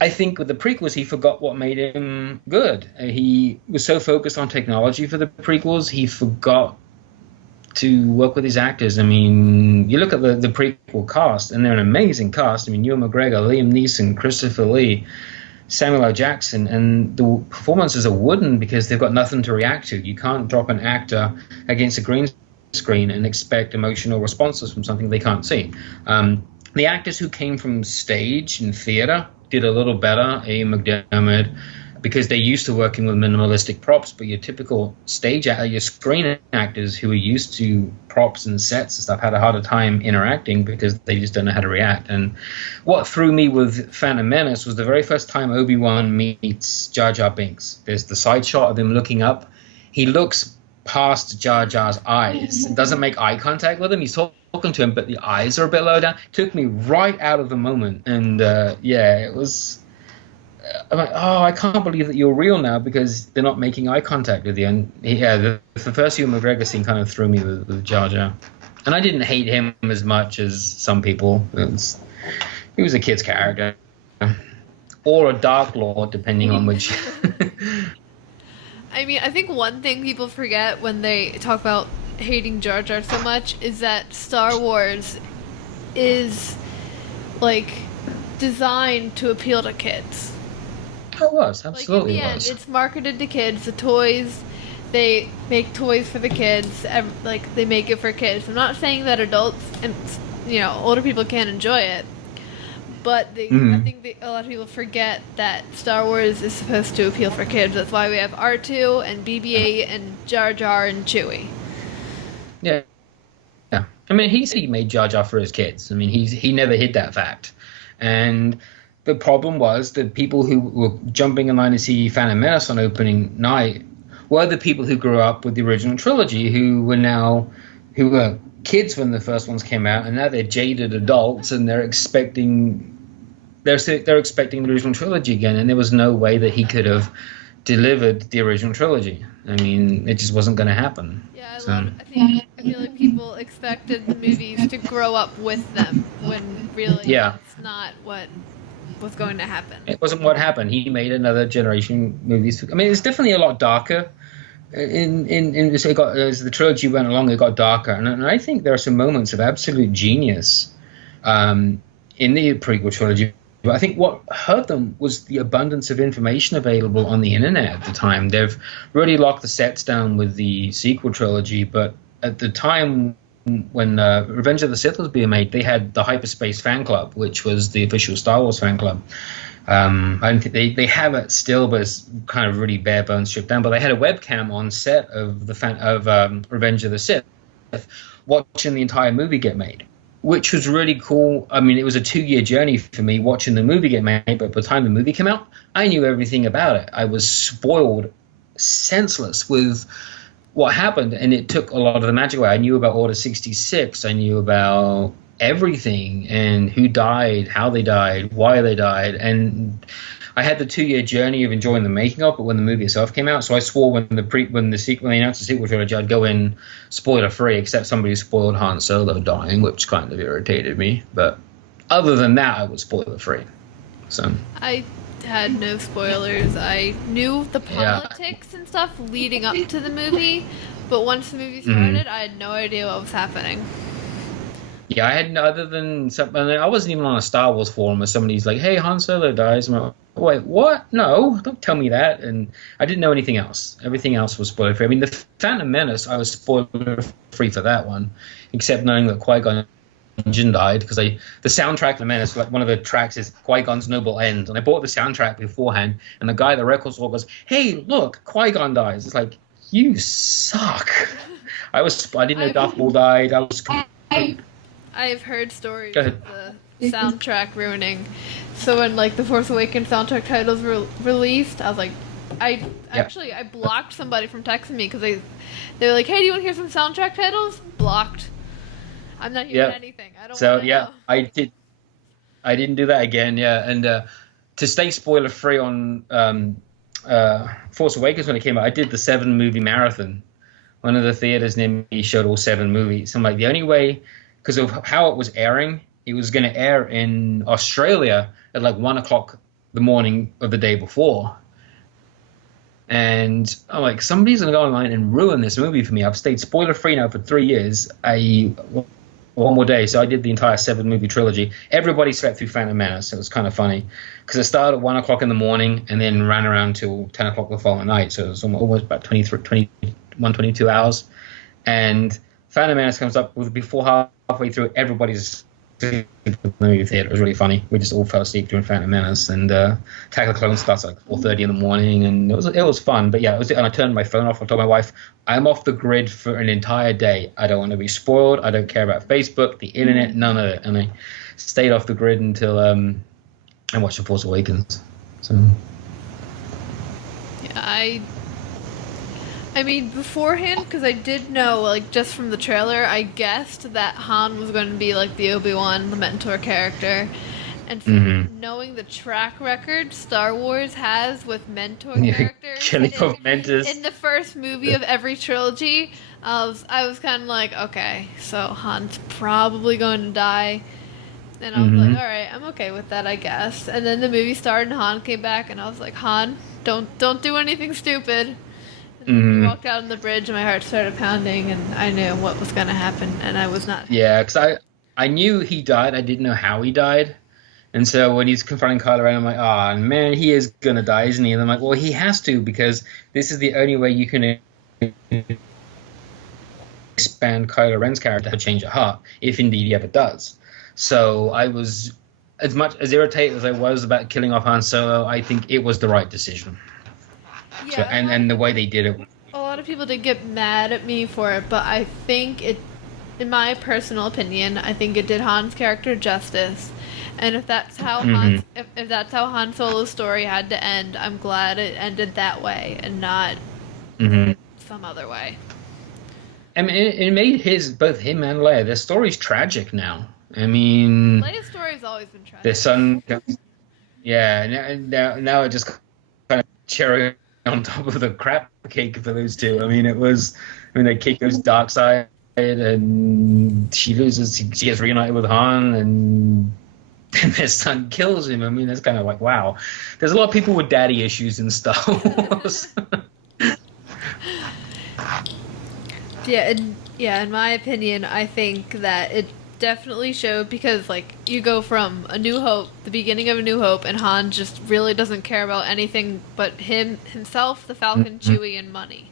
I think with the prequels, he forgot what made him good. He was so focused on technology for the prequels, he forgot to work with his actors. I mean, you look at the prequel cast, and they're an amazing cast. I mean, Ewan McGregor, Liam Neeson, Christopher Lee. Samuel L. Jackson, and the performances are wooden because they've got nothing to react to. You can't drop an actor against a green screen and expect emotional responses from something they can't see. The actors who came from stage and theater did a little better. McDermott, because they're used to working with minimalistic props, but your typical your screen actors who are used to props and sets and stuff had a harder time interacting because they just don't know how to react. And what threw me with Phantom Menace was the very first time Obi-Wan meets Jar Jar Binks. There's the side shot of him looking up. He looks past Jar Jar's eyes and doesn't make eye contact with him. He's talking to him, but the eyes are a bit low down. Took me right out of the moment. And it was... I'm like, oh, I can't believe that you're real now because they're not making eye contact with you. And the first Ewan McGregor scene kind of threw me with Jar Jar. And I didn't hate him as much as some people. He was a kid's character. Or a Dark Lord, depending on which... I mean, I think one thing people forget when they talk about hating Jar Jar so much is that Star Wars is, like, designed to appeal to kids. It was, absolutely. Like, in the end, it's marketed to kids. The toys, they make toys for the kids. Like, they make it for kids. I'm not saying that adults and, older people can't enjoy it. But I think a lot of people forget that Star Wars is supposed to appeal for kids. That's why we have R2 and BB-8 and Jar Jar and Chewie. Yeah. I mean, he made Jar Jar for his kids. I mean, he never hid that fact. And the problem was the people who were jumping in line to see Phantom Menace on opening night were the people who grew up with the original trilogy, who were kids when the first ones came out, and now they're jaded adults and they're expecting the original trilogy again, and there was no way that he could have delivered the original trilogy. I mean, it just wasn't going to happen. Yeah, I feel like people expected the movies to grow up with them when really that's not what was going to happen. It wasn't what happened. He made another generation movies. I mean, it's definitely a lot darker. As the trilogy went along, it got darker, and I think there are some moments of absolute genius in the prequel trilogy. But I think what hurt them was the abundance of information available on the internet at the time. They've really locked the sets down with the sequel trilogy, but at the time when Revenge of the Sith was being made, they had the Hyperspace fan club, which was the official Star Wars fan club. I don't think they have it still, but it's kind of really bare bones stripped down. But they had a webcam on set of Revenge of the Sith, watching the entire movie get made, which was really cool. I mean, it was a 2-year journey for me watching the movie get made, but by the time the movie came out, I knew everything about it. I was spoiled senseless with what happened, and it took a lot of the magic away. I knew about Order 66. I knew about everything and who died, how they died, why they died, and I had the 2-year journey of enjoying the making of, but when the movie itself came out, so I swore when they announced the sequel trilogy, I'd go in spoiler free, except somebody spoiled Han Solo dying, which kind of irritated me. But other than that, I was spoiler free. So I had no spoilers. I knew the politics and stuff leading up to the movie, but once the movie started, I had no idea what was happening. Yeah, I had other than something. I wasn't even on a Star Wars forum where somebody's like, "Hey, Han Solo dies." I'm like, "Wait, what? No, don't tell me that." And I didn't know anything else. Everything else was spoiler free. I mean, the Phantom Menace, I was spoiler free for that one, except knowing that Qui-Gon Jinn died because the soundtrack of the Menace, like one of the tracks is Qui-Gon's Noble End, and I bought the soundtrack beforehand, and the guy at the record store goes, "Hey, look, Qui-Gon dies." It's like, you suck. I didn't know Darth Maul died. I've heard stories of the soundtrack ruining. So when the Force Awakens soundtrack titles were released, I was like, I blocked somebody from texting me because they were like, "Hey, do you want to hear some soundtrack titles?" Blocked. I'm not hearing anything. I don't want to know. I didn't do that again. Yeah, and to stay spoiler free on Force Awakens when it came out, I did the 7-movie marathon. One of the theaters near me showed all 7 movies. I'm like, the only way, because of how it was airing, it was going to air in Australia at 1 o'clock the morning of the day before. And I'm like, somebody's going to go online and ruin this movie for me. I've stayed spoiler free now for 3 years. one more day. So I did the entire 7-movie trilogy. Everybody slept through Phantom Menace. It was kind of funny because it started at 1 o'clock in the morning and then ran around till 10 o'clock the following night. So it was almost about 22 hours. And Phantom Menace comes up with before halfway through, everybody's asleep in the movie theater. It was really funny. We just all fell asleep during Phantom Menace, and Attack of the Clones starts like 4:30 in the morning, and it was fun. But yeah, and I turned my phone off. I told my wife, I'm off the grid for an entire day. I don't want to be spoiled. I don't care about Facebook, the internet, none of it. And I stayed off the grid until I watched The Force Awakens. So yeah, I mean, beforehand, because I did know, like, just from the trailer, I guessed that Han was going to be, like, the Obi-Wan, the mentor character. And knowing the track record Star Wars has with mentor characters killing of mentors in the first movie of every trilogy, I was kind of like, okay, so Han's probably going to die. And I was like, all right, I'm okay with that, I guess. And then the movie started and Han came back, and I was like, Han, don't do anything stupid. We walked out on the bridge, and my heart started pounding, and I knew what was going to happen, and I was not. Yeah, because I knew he died. I didn't know how he died. And so when he's confronting Kylo Ren, I'm like, oh, man, he is going to die, isn't he? And I'm like, well, he has to, because this is the only way you can expand Kylo Ren's character to change at heart, if indeed he ever does. So I was, as much as irritated as I was about killing off Han Solo, I think it was the right decision. Yeah, so, and the way they did it. A lot of people did get mad at me for it, but I think it, in my personal opinion, I think it did Han's character justice. And if that's how if that's how Han Solo's story had to end, I'm glad it ended that way and not some other way. I mean, it made both him and Leia, their story's tragic now. I mean, Leia's story's always been tragic. Their son, yeah, now it just kind of cherry on top of the crap cake for those two. I mean, the kid goes dark side and she loses, she gets reunited with Han, and their son kills him. I mean, it's kind of like, wow. There's a lot of people with daddy issues in Star Wars. In my opinion, I think that it definitely showed, because, like, you go from A New Hope, the beginning of A New Hope, and Han just really doesn't care about anything but himself, the Falcon, Chewie, and money.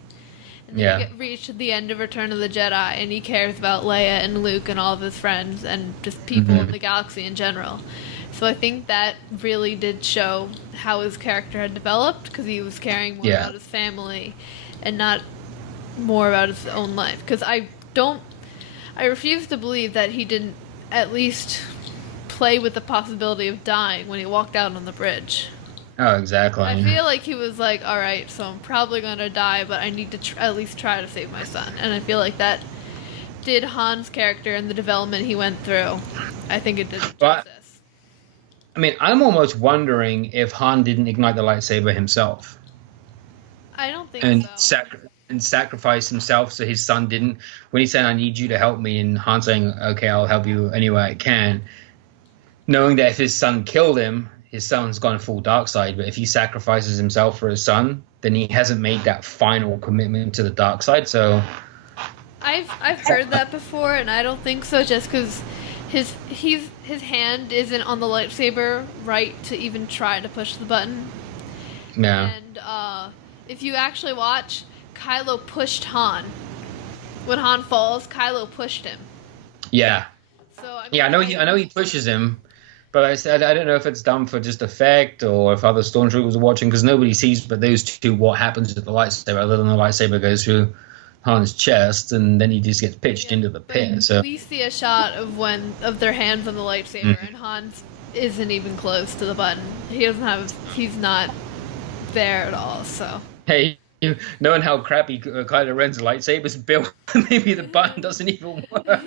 And then you reach the end of Return of the Jedi, and he cares about Leia and Luke and all of his friends and just people in the galaxy in general. So I think that really did show how his character had developed, because he was caring more about his family and not more about his own life. Because I refuse to believe that he didn't at least play with the possibility of dying when he walked out on the bridge. Oh, exactly. I feel like he was like, all right, so I'm probably going to die, but I need to at least try to save my son. And I feel like that did Han's character and the development he went through. I think it did justice. I mean, I'm almost wondering if Han didn't ignite the lightsaber himself. I don't think so. And sacrifice himself so his son didn't. When he said, I need you to help me, and Han saying, okay, I'll help you any way I can, knowing that if his son killed him, his son's gone full dark side. But if he sacrifices himself for his son, then he hasn't made that final commitment to the dark side. So I've heard that before, and I don't think so, just because his hand isn't on the lightsaber right to even try to push the button. Yeah. And if you actually watch, Kylo pushed Han. When Han falls, Kylo pushed him. Yeah. So I mean, yeah, I know he pushes him, but I said I don't know if it's done for just effect or if other stormtroopers are watching, because nobody sees but those two what happens to the lightsaber, other than the lightsaber goes through Han's chest and then he just gets pitched into the pit. So we see a shot of their hands on the lightsaber, and Han's isn't even close to the button. He's not there at all. So hey, knowing how crappy Kylo Ren's lightsaber's built, maybe the button doesn't even work.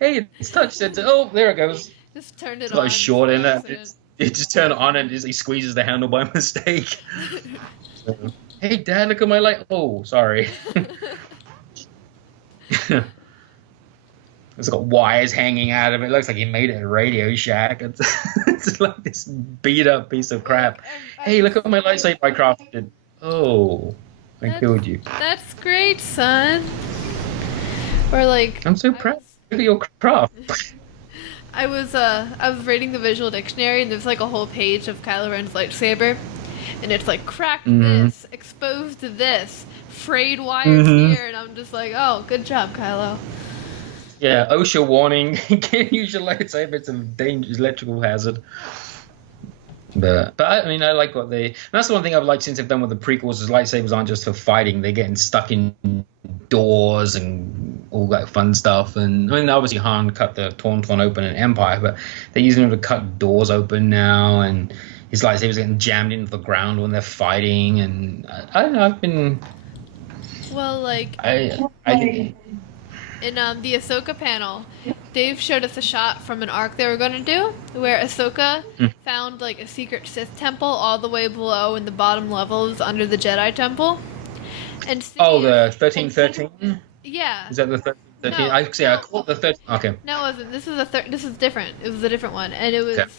Hey, it's touch sensor. Oh, there it goes. Just turned it it's on. Got a short in it. It just turned it on and he squeezes the handle by mistake. So, hey, Dad, look at my light. Oh, sorry. It's got wires hanging out of it. It looks like he made it a Radio Shack. It's like this beat up piece of crap. Hey, look at my lightsaber I crafted. Oh, I killed you. That's great, son. Or like, I'm so proud. at your craft. I was reading the visual dictionary, and there's like a whole page of Kylo Ren's lightsaber, and it's like cracked this, exposed this, frayed wires here, and I'm just like, oh, good job, Kylo. Yeah, OSHA warning: can't use your lightsaber; it's a dangerous electrical hazard. But I mean, I like what they. And that's the one thing I've liked since they've done with the prequels is lightsabers aren't just for fighting; they're getting stuck in doors and all that fun stuff. And I mean, obviously Han cut the Tauntaun open in Empire, but they're using them to cut doors open now, and his lightsabers getting jammed into the ground when they're fighting. And I don't know. I've been. Well, like I think. in the Ahsoka panel, Dave showed us a shot from an arc they were going to do where Ahsoka found like a secret Sith temple all the way below in the bottom levels under the Jedi temple. And Oh, the 1313? yeah. Is that the 1313? No, I caught the 13. Okay. No, it wasn't. This is different. It was a different one, and it was Okay.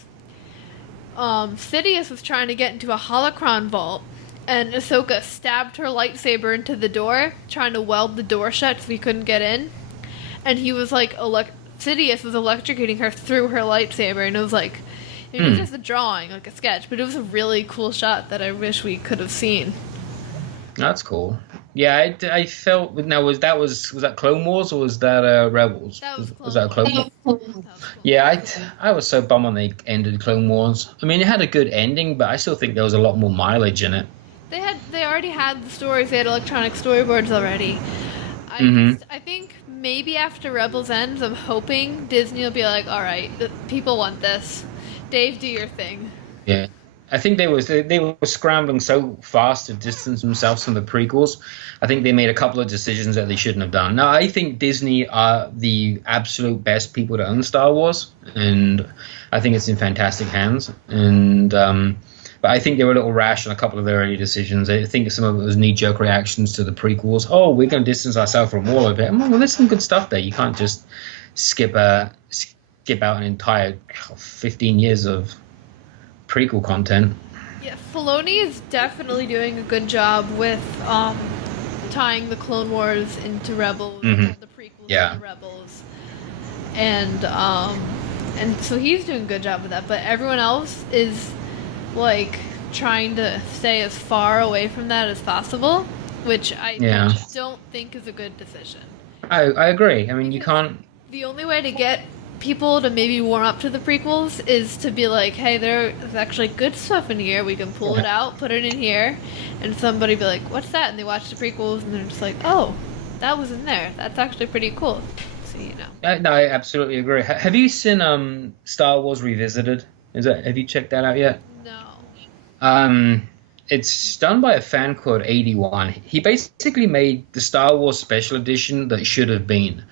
Sidious was trying to get into a holocron vault, and Ahsoka stabbed her lightsaber into the door, trying to weld the door shut so he couldn't get in. And he was like, Sidious was electrocuting her through her lightsaber, and it was like, it was just a drawing, like a sketch, but it was a really cool shot that I wish we could have seen. That's cool. Yeah, I felt now was that Clone Wars or was that Rebels? That was that Clone Wars? That was cool. Yeah, I was so bummed when they ended Clone Wars. I mean, it had a good ending, but I still think there was a lot more mileage in it. They already had the stories. They had electronic storyboards already. I think maybe after Rebels ends, I'm hoping Disney will be like, all right, the people want this. Dave, do your thing. Yeah. I think they were scrambling so fast to distance themselves from the prequels. I think they made a couple of decisions that they shouldn't have done. Now, I think Disney are the absolute best people to own Star Wars, and I think it's in fantastic hands. And but I think they were a little rash on a couple of their early decisions. I think some of it was knee-jerk reactions to the prequels. Oh, we're going to distance ourselves from all of it. Well, there's some good stuff there. You can't just skip out an entire 15 years of prequel content. Yeah, Filoni is definitely doing a good job with tying the Clone Wars into Rebels, and the prequels into Rebels, and so he's doing a good job with that. But everyone else is like trying to stay as far away from that as possible, which I don't think is a good decision. I agree. I mean, you can't. The only way to get people to maybe warm up to the prequels is to be like, hey, there's actually good stuff in here. We can pull it out, put it in here, and somebody be like, what's that? And they watch the prequels, and they're just like, oh, that was in there. That's actually pretty cool. So, you know. No, I absolutely agree. Have you seen Star Wars Revisited? Have you checked that out yet? No. It's done by a fan called 81. He basically made the Star Wars special edition that should have been.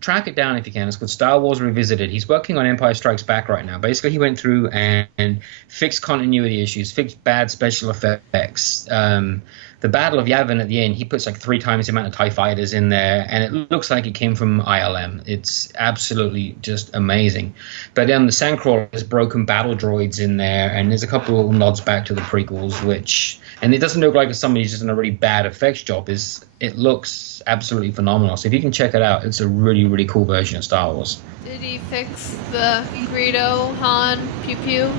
Track it down if you can. It's called Star Wars Revisited. He's working on Empire Strikes Back right now. Basically, he went through and fixed continuity issues, fixed bad special effects. The Battle of Yavin at the end, he puts like 3 times the amount of TIE fighters in there, and it looks like it came from ILM. It's absolutely just amazing. But then the Sandcrawler has broken battle droids in there, and there's a couple of nods back to the prequels, and it doesn't look like somebody's just done a really bad effects job. It looks absolutely phenomenal. So if you can check it out, it's a really, really cool version of Star Wars. Did he fix the Greedo, Han, Pew Pew?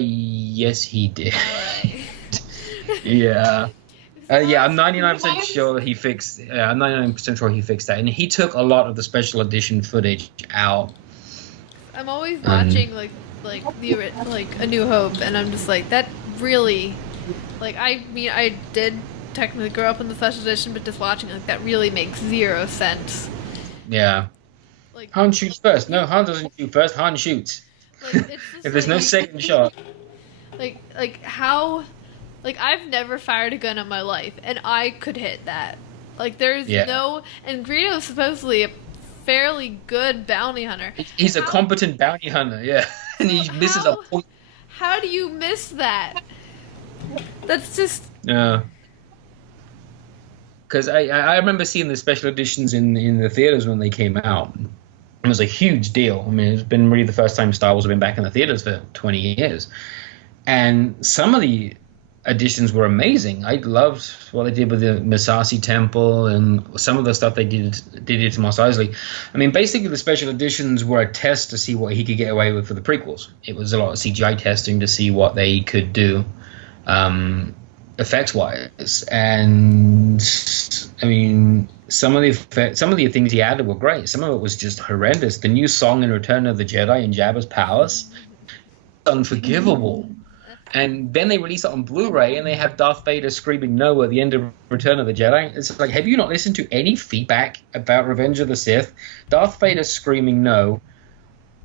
Yes, he did. Alright. Yeah. I'm 99% sure he fixed. I'm 99% sure he fixed that, and he took a lot of the special edition footage out. I'm always watching like A New Hope, and I'm just like, that really, like, I mean, I did technically grow up in the special edition, but just watching that really makes 0 sense. Yeah. Like, Han shoots first. No, Han doesn't shoot first. Han shoots. Like, it's just if there's no second shot. Like how. Like, I've never fired a gun in my life, and I could hit that. Like, there's no... And Greedo's supposedly a fairly good bounty hunter. He's a competent bounty hunter, yeah. And he misses a point. How do you miss that? That's just... Yeah. Because I remember seeing the special editions in the theaters when they came out. It was a huge deal. I mean, it's been really the first time Star Wars have been back in the theaters for 20 years. And some of the additions were amazing. I loved what they did with the Misasi Temple and some of the stuff they did to Mos Eisley. I mean, basically the special editions were a test to see what he could get away with for the prequels. It was a lot of CGI testing to see what they could do effects-wise. And I mean, some of the things he added were great. Some of it was just horrendous. The new song in Return of the Jedi in Jabba's palace, unforgivable. And then they release it on Blu-ray, and they have Darth Vader screaming "no" at the end of Return of the Jedi. It's like, have you not listened to any feedback about Revenge of the Sith? Darth Vader screaming "no."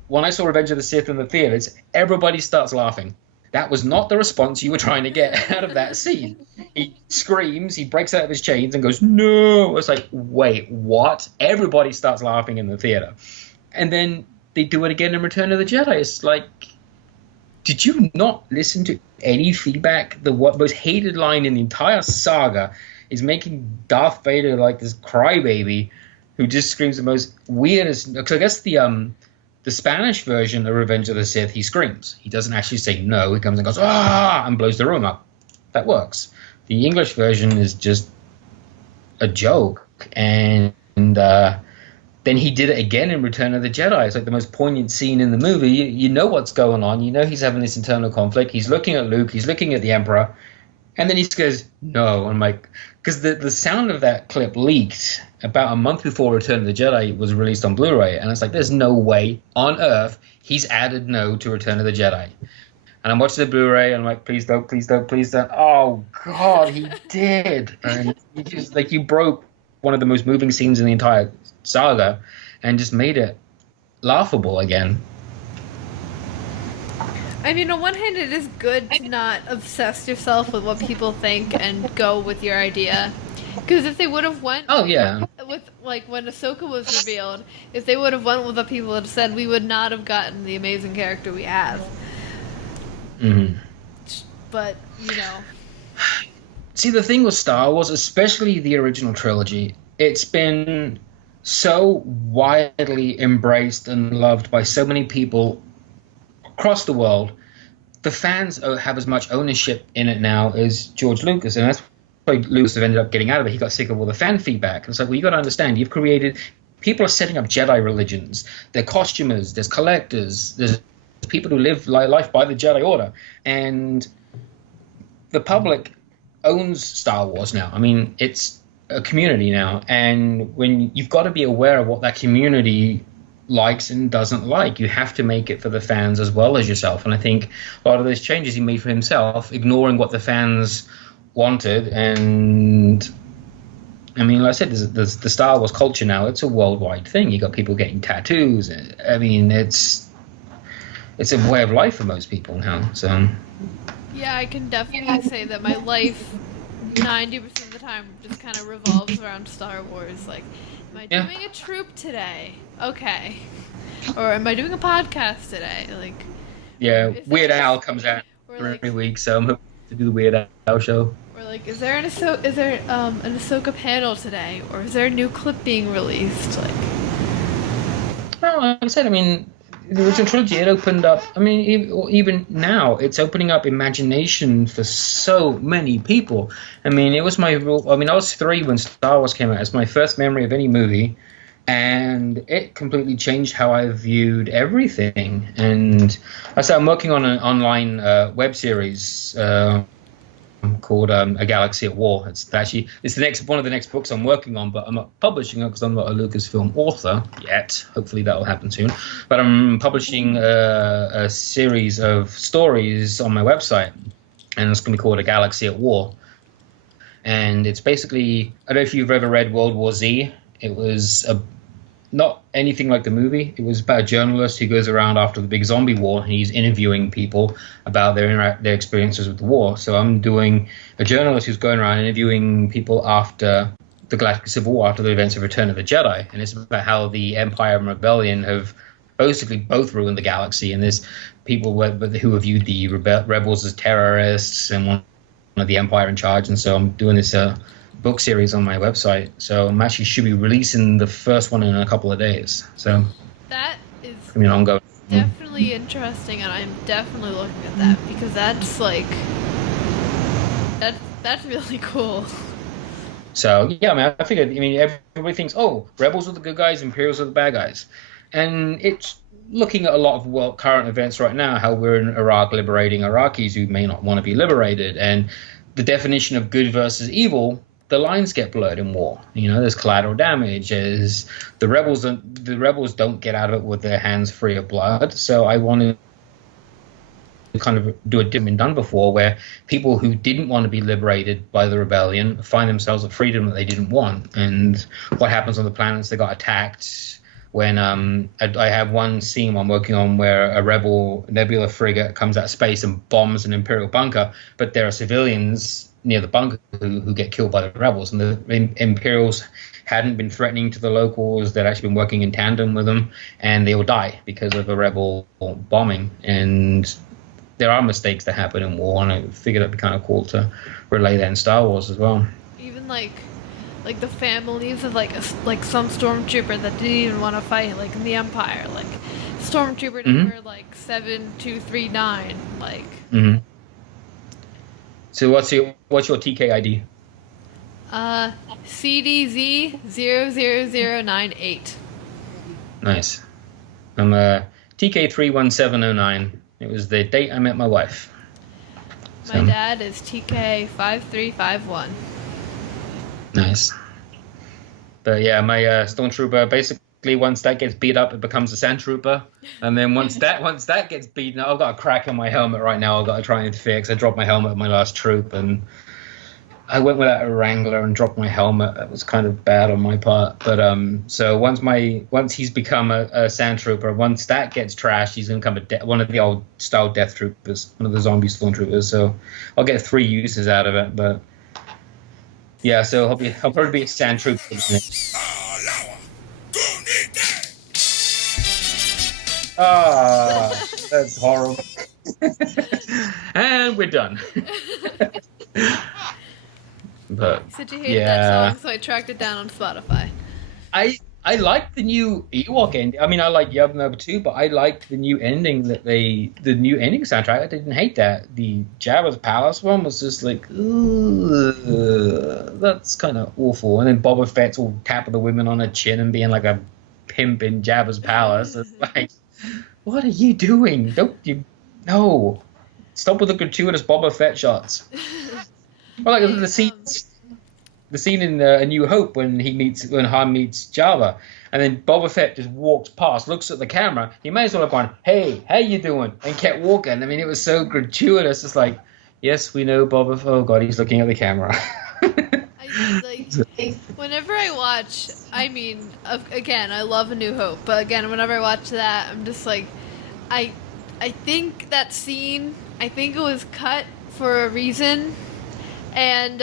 When I saw Revenge of the Sith in the theaters, everybody starts laughing. That was not the response you were trying to get out of that scene. He screams, he breaks out of his chains and goes, "No!" It's like, wait, what? Everybody starts laughing in the theater. And then they do it again in Return of the Jedi. It's like, did you not listen to any feedback? The most hated line in the entire saga is making Darth Vader like this crybaby who just screams the most weirdest. Because I guess the Spanish version of Revenge of the Sith, he screams. He doesn't actually say no. He comes and goes, "ah," and blows the room up. That works. The English version is just a joke. And then he did it again in Return of the Jedi. It's like the most poignant scene in the movie. You know what's going on. You know he's having this internal conflict. He's looking at Luke. He's looking at the Emperor. And then he just goes, "No." I'm like, because the sound of that clip leaked about a month before Return of the Jedi was released on Blu-ray. And it's like, there's no way on earth he's added "no" to Return of the Jedi. And I'm watching the Blu-ray, and I'm like, please don't, please don't, please don't. Oh, God, he did. And he just, like, you broke one of the most moving scenes in the entire saga and just made it laughable again. I mean, on one hand, it is good to not obsess yourself with what people think and go with your idea. Because if they would have went with, like, when Ahsoka was revealed, if they would have went with what people had said, we would not have gotten the amazing character we have. Mm-hmm. But, you know. See, the thing with Star Wars, especially the original trilogy, it's been so widely embraced and loved by so many people across the world. The fans have as much ownership in it now as George Lucas, and that's why Lucas ended up getting out of it. He got sick of all the fan feedback. And it's like, well, you got to understand, you've created – people are setting up Jedi religions. They're costumers. There's collectors. There's people who live life by the Jedi Order. And the public owns Star Wars now. I mean, it's a community now. And when you've got to be aware of what that community likes and doesn't like. You have to make it for the fans as well as yourself. And I think a lot of those changes he made for himself, ignoring what the fans wanted. And I mean, like I said, there's the Star Wars culture now. It's a worldwide thing. You got people getting tattoos. I mean, it's a way of life for most people now. So yeah, I can definitely say that my life 90% of the time just kind of revolves around Star Wars. Like, am I doing a troop today? Okay. Or am I doing a podcast today? Like, yeah, Weird Al comes out every week, so I'm hoping to do the Weird Al show. Or like, is there an Ahsoka panel today, or is there a new clip being released? Like, well, like I said, I mean, the original trilogy, it opened up. I mean, even now, it's opening up imagination for so many people. I mean, I was 3 when Star Wars came out. It's my first memory of any movie. And it completely changed how I viewed everything. And I'm working on an online web series called A Galaxy at War. It's one of the next books I'm working on, but I'm not publishing it because I'm not a Lucasfilm author yet. Hopefully that will happen soon. But I'm publishing a series of stories on my website, and it's going to be called A Galaxy at War. And it's basically, I don't know if you've ever read World War Z. It was not anything like the movie. It was about a journalist who goes around after the big zombie war, and he's interviewing people about their experiences with the war. So I'm doing a journalist who's going around interviewing people after the Galactic Civil War, after the events of Return of the Jedi. And it's about how the Empire and Rebellion have basically both ruined the galaxy. And there's people who have viewed the rebels as terrorists and one of the Empire in charge. And so I'm doing this book series on my website, so I'm actually should be releasing the first one in a couple of days. So that is ongoing. Definitely interesting, and I'm definitely looking at that because that's like That's really cool. So yeah, I mean, I figured. I mean, everybody thinks, oh, rebels are the good guys, Imperials are the bad guys, and it's looking at a lot of current events right now. How we're in Iraq liberating Iraqis who may not want to be liberated, and the definition of good versus evil. The lines get blurred in war. You know, there's collateral damage. As the rebels don't get out of it with their hands free of blood. So I wanted kind of do a dim and done before, where people who didn't want to be liberated by the rebellion find themselves a freedom that they didn't want, and what happens on the planets that got attacked. When I have one scene I'm working on where a rebel Nebula frigate comes out of space and bombs an Imperial bunker, but there are civilians near the bunker who get killed by the rebels, and the Imperials hadn't been threatening to the locals. They'd actually been working in tandem with them, and they all die because of a rebel bombing. And there are mistakes that happen in war, and I figured it'd be kind of cool to relay that in Star Wars as well. Even like the families of like some stormtrooper that didn't even want to fight, like in the Empire, like stormtrooper number like 7239, like. Mm-hmm. So what's your TK ID? CDZ00098. Nice. I'm TK31709. It was the date I met my wife. My dad is TK5351. Nice. But yeah, my stormtrooper, basically once that gets beat up, it becomes a sand trooper, and then once that gets beaten up, I've got a crack on my helmet right now. I've got to try and fix. I dropped my helmet at my last troop, and I went without a Wrangler and dropped my helmet. That was kind of bad on my part. But so once he's become a sand trooper, once that gets trashed, he's gonna become one of the old style death troopers, one of the zombie stormtroopers. So I'll get 3 uses out of it, but. Yeah, so I'll probably be a sand trooper. That's horrible. And we're done. But You said you hated that song, so I tracked it down on Spotify. I liked the new Ewok ending. I mean, I like Yub Nub too, but I liked the new ending the new ending soundtrack. I didn't hate that. The Jabba's Palace one was just like, that's kind of awful. And then Boba Fett's all tapping the women on her chin and being like a pimp in Jabba's Palace. It's like, what are you doing? No. Stop with the gratuitous Boba Fett shots. Well, like the scene in A New Hope when Han meets Jabba, and then Boba Fett just walks past, looks at the camera. He may as well have gone, "Hey, how you doing?" and kept walking. I mean, it was so gratuitous. It's like, yes, we know Boba. Oh God, he's looking at the camera. Whenever I watch, I mean, again, I love A New Hope, but again, whenever I watch that, I'm just like, I think that scene, I think it was cut for a reason. And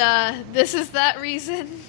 this is that reason?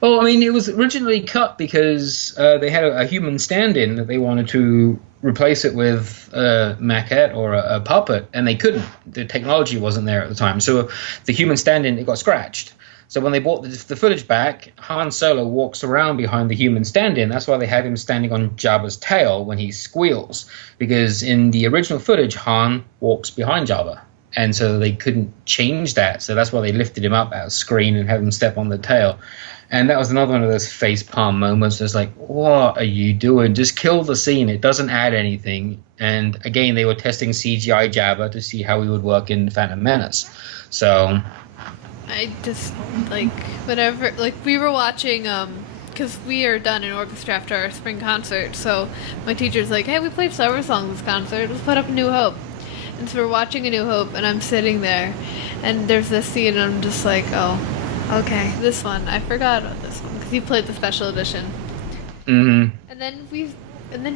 Well, I mean, it was originally cut because they had a human stand-in that they wanted to replace it with a maquette or a puppet, and they couldn't. The technology wasn't there at the time. So the human stand-in, it got scratched. So when they brought the footage back, Han Solo walks around behind the human stand-in. That's why they had him standing on Jabba's tail when he squeals. Because in the original footage, Han walks behind Jabba. And so they couldn't change that. So that's why they lifted him up out of screen and had him step on the tail. And that was another one of those facepalm moments. It's like, what are you doing? Just kill the scene. It doesn't add anything. And again, they were testing CGI Jabba to see how he would work in Phantom Menace. So I just, whenever, we were watching, because we are done in orchestra after our spring concert. So my teacher's like, hey, we played Star Wars songs this concert. Let's put up A New Hope. And so we're watching A New Hope, and I'm sitting there, and there's this scene, and I'm just like, oh, okay, this one. I forgot about this one, because he played the special edition. Mm-hmm. And then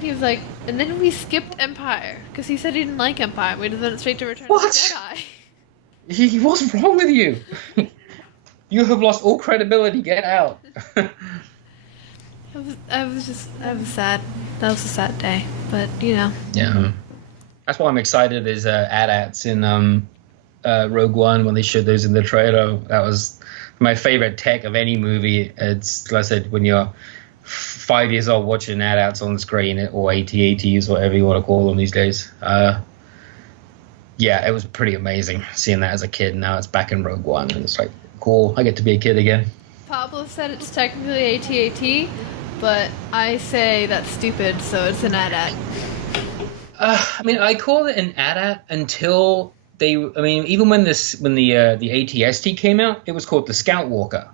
he was like, and then we skipped Empire, because he said he didn't like Empire. We just went straight to Return of the Jedi. What's wrong with you? You have lost all credibility. Get out. I was sad. That was a sad day, but, Yeah. That's why I'm excited is AT-ATs in Rogue One when they showed those in the trailer. That was my favorite tech of any movie. It's, like I said, when you're 5 years old watching AT-ATs on the screen, or AT-ATs, whatever you want to call them these days. Yeah, it was pretty amazing seeing that as a kid. Now it's back in Rogue One, and it's like, cool, I get to be a kid again. Pablo said it's technically AT-AT, but I say that's stupid, so it's an AT-AT. I mean, I call it an AT-AT until they. I mean, even when the ATST came out, it was called the Scout Walker.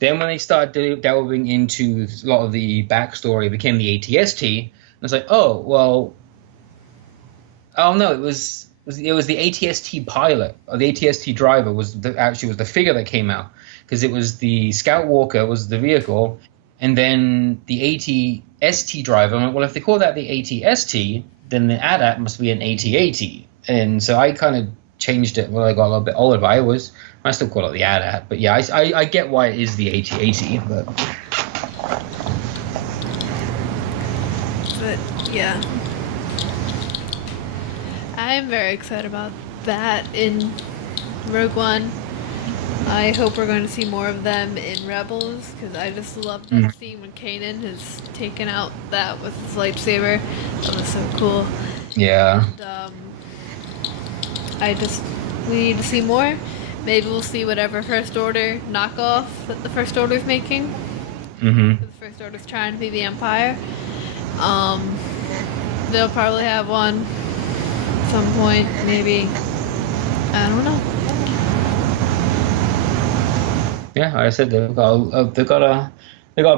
Then when they started delving into a lot of the backstory, it became the ATST. And it's like, oh well, oh no, it was the ATST pilot or the ATST driver actually was the figure that came out, because it was the Scout Walker was the vehicle, and then the ATST driver. I'm like, well, if they call that the ATST, then the AT-AT must be an AT-AT. And so I kind of changed it when I got a little bit older. But I still call it the AT-AT. But yeah, I get why it is the AT-AT. But yeah, I'm very excited about that in Rogue One. I hope we're going to see more of them in Rebels, because I just love that scene when Kanan has taken out that with his lightsaber. That was so cool. Yeah. And, we need to see more. Maybe we'll see whatever First Order knockoff that the First Order's making. Mm-hmm. The First Order's trying to be the Empire. They'll probably have one at some point, maybe. I don't know. Yeah, like I said, they've got a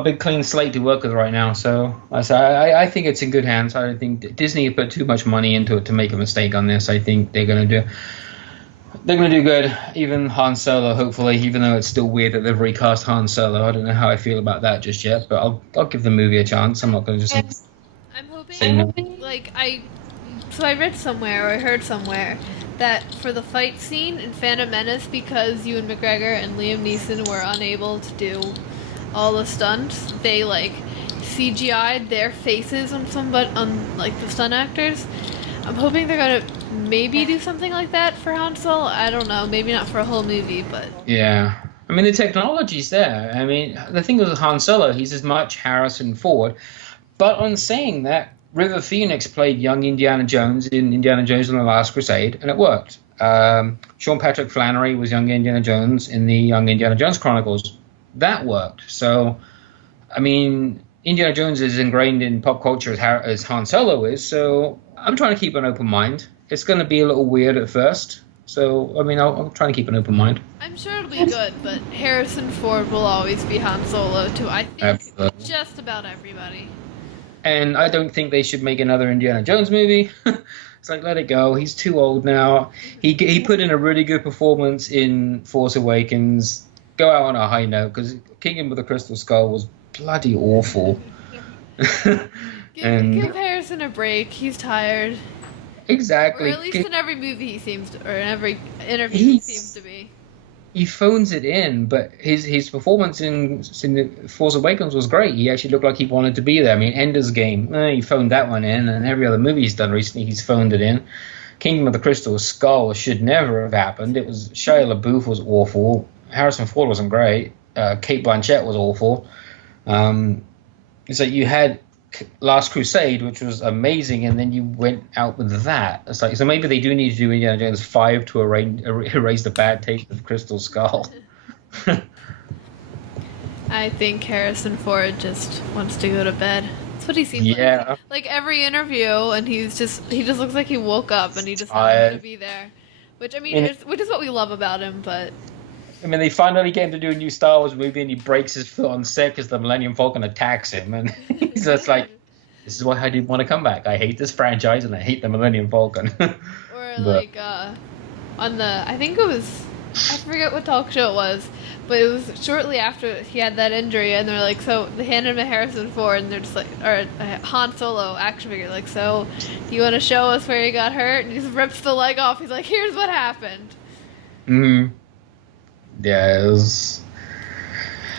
big clean slate to work with right now. So I think it's in good hands. I don't think Disney put too much money into it to make a mistake on this. I think they're gonna do good. Even Han Solo, hopefully, even though it's still weird that they've recast Han Solo. I don't know how I feel about that just yet, but I'll give the movie a chance. I'm not gonna just. I'm hoping, like, I read somewhere or I heard somewhere that for the fight scene in Phantom Menace, because Ewan McGregor and Liam Neeson were unable to do all the stunts, they like CGI'd their faces on like the stunt actors. I'm hoping they're gonna maybe do something like that for Han Solo. I don't know, maybe not for a whole movie, but Yeah. I mean, the technology's there. I mean, the thing with Han Solo, he's as much Harrison Ford. But on saying that, River Phoenix played young Indiana Jones in Indiana Jones and the Last Crusade, and it worked. Sean Patrick Flannery was young Indiana Jones in the Young Indiana Jones Chronicles. That worked. So, I mean, Indiana Jones is ingrained in pop culture as Han Solo is, so I'm trying to keep an open mind. It's going to be a little weird at first. So, I mean, I'll try to keep an open mind. I'm sure it'll be good, but Harrison Ford will always be Han Solo too. I think Absolutely. Just about everybody. And I don't think they should make another Indiana Jones movie. It's like, let it go. He's too old now. He put in a really good performance in Force Awakens. Go out on a high note, because Kingdom of the Crystal Skull was bloody awful. Give Harrison a break. He's tired. Exactly. Or at least in every movie he seems to, or in every interview he seems to be. He phones it in, but his performance in the Force Awakens was great. He actually looked like he wanted to be there. I mean, Ender's Game, he phoned that one in, and every other movie he's done recently, he's phoned it in. Kingdom of the Crystal Skull should never have happened. It was Shia LaBeouf was awful. Harrison Ford wasn't great. Cate Blanchett was awful. It's like you had Last Crusade, which was amazing, and then you went out with that. It's like, so maybe they do need to do Indiana Jones 5 to erase the bad taste of Crystal Skull. I think Harrison Ford just wants to go to bed. That's what he seems Yeah. like every interview, and he just looks like he woke up and he just wanted to be there. Which, I mean, which is what we love about him, but... I mean, they finally came to do a new Star Wars movie, and he breaks his foot on set because the Millennium Falcon attacks him, and he's just like, "This is why I didn't want to come back. I hate this franchise, and I hate the Millennium Falcon." Or like on the, I think it was, I forget what talk show it was, but it was shortly after he had that injury, and they're like, so they handed him a Harrison Ford, and they're just like, or a Han Solo action figure, like, so do you want to show us where he got hurt? And he just rips the leg off. He's like, here's what happened. Mm-hmm. Yeah, it was...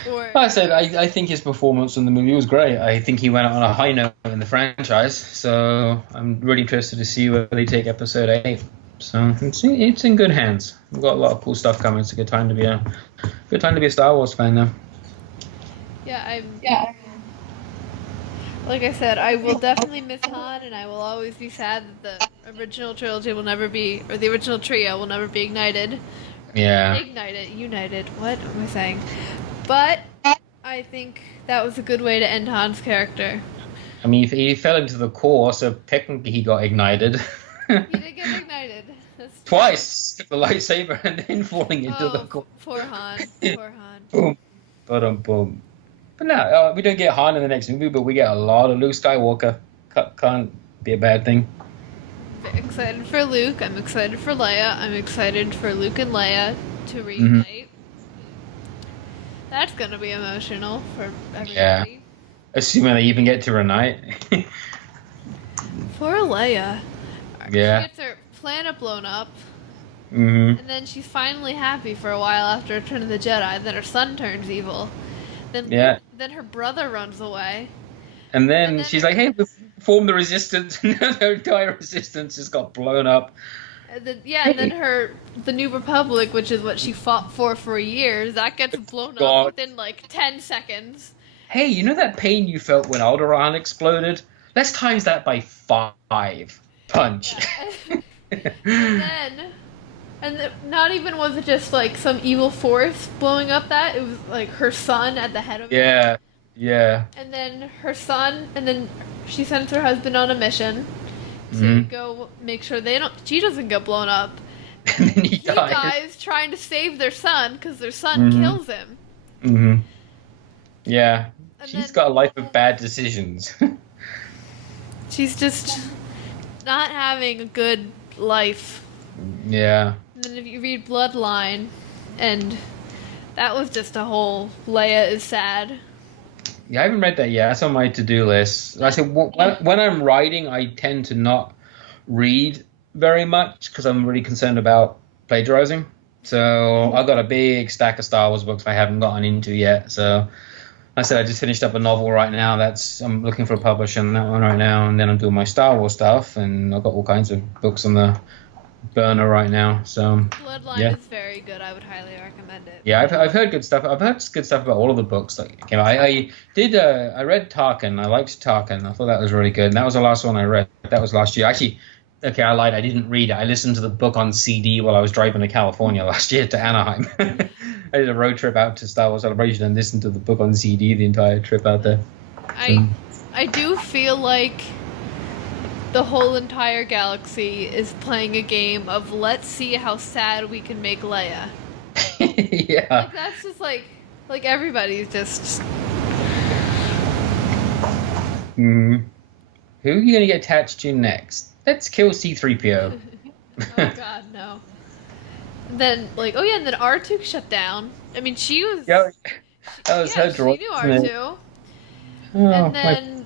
Or, Like I said, I think his performance in the movie was great. I think he went out on a high note in the franchise, so I'm really interested to see where they take Episode 8. So it's in good hands. We've got a lot of cool stuff coming. It's a good time to be a Star Wars fan now. yeah, Like I said, I will definitely miss Han, and I will always be sad that the original trilogy will never be, or the original trio will never be ignited. Yeah. United. What am I saying? But I think that was a good way to end Han's character. I mean, he fell into the core, so technically he got ignited. He did get ignited. That's true. Twice, the lightsaber and then falling into the core. Poor Han. Poor Han. Boom. Boom. But no, we don't get Han in the next movie, but we get a lot of Luke Skywalker. Can't be a bad thing. I'm excited for Luke. I'm excited for Leia. I'm excited for Luke and Leia to reunite. That's gonna be emotional for everybody. Yeah. Assuming they even get to reunite. Poor Leia. Yeah. She gets her planet blown up. Mm-hmm. And then she's finally happy for a while after Return of the Jedi. And then her son turns evil. Then her brother runs away. And then she's like, "Hey, we formed the resistance." Her entire resistance just got blown up. And then, and then the New Republic, which is what she fought for years, that gets blown up within like 10 seconds. Hey, you know that pain you felt when Alderaan exploded? Let's times that by 5. Punch. And then, not even was it just like some evil force blowing up that, it was like her son at the head of it. Yeah. And then her son, and then she sends her husband on a mission to go make sure she doesn't get blown up. And then he dies trying to save their son because their son kills him. Mm-hmm. Yeah. She's got a life of bad decisions. She's just not having a good life. Yeah. And then if you read Bloodline, and that was just a whole Leia is sad. Yeah, I haven't read that yet. That's on my to-do list. Like I said, when I'm writing, I tend to not read very much because I'm really concerned about plagiarizing. So I've got a big stack of Star Wars books I haven't gotten into yet. So I said I just finished up a novel right now. I'm looking for a publisher on that one right now, and then I'm doing my Star Wars stuff, and I've got all kinds of books on the burner right now. So Bloodline is very good. I would highly recommend it. Yeah, I've heard good stuff. I've heard good stuff about all of the books that came out. I read Tarkin. I liked Tarkin. I thought that was really good. And that was the last one I read. That was last year. Actually, okay, I lied. I didn't read it. I listened to the book on CD while I was driving to California last year to Anaheim. I did a road trip out to Star Wars Celebration and listened to the book on CD the entire trip out there. I do feel like the whole entire galaxy is playing a game of let's see how sad we can make Leia. Yeah. Like, that's just like everybody's just... Who are you going to get attached to next? Let's kill C-3PO. Oh god, no. And then, and then R2 shut down. I mean, she was... Yeah, that was her droid. She knew R2. And then,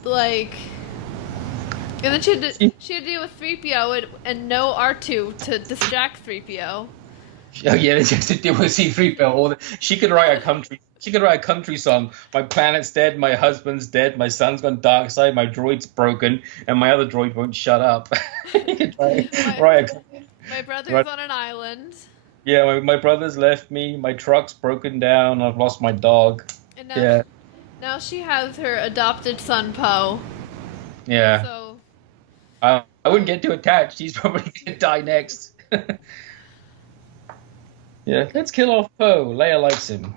and then she had to deal with 3PO and no R2 to distract 3PO. Oh yeah, she has to deal with C-3PO. She could write a country song. My planet's dead, my husband's dead, my son's gone dark side, my droid's broken, and my other droid won't shut up. My brother's on an island. Yeah, my brother's left me, my truck's broken down, I've lost my dog. And now she has her adopted son, Poe. Yeah. So... I wouldn't get too attached. He's probably going to die next. Yeah, let's kill off Poe. Leia likes him.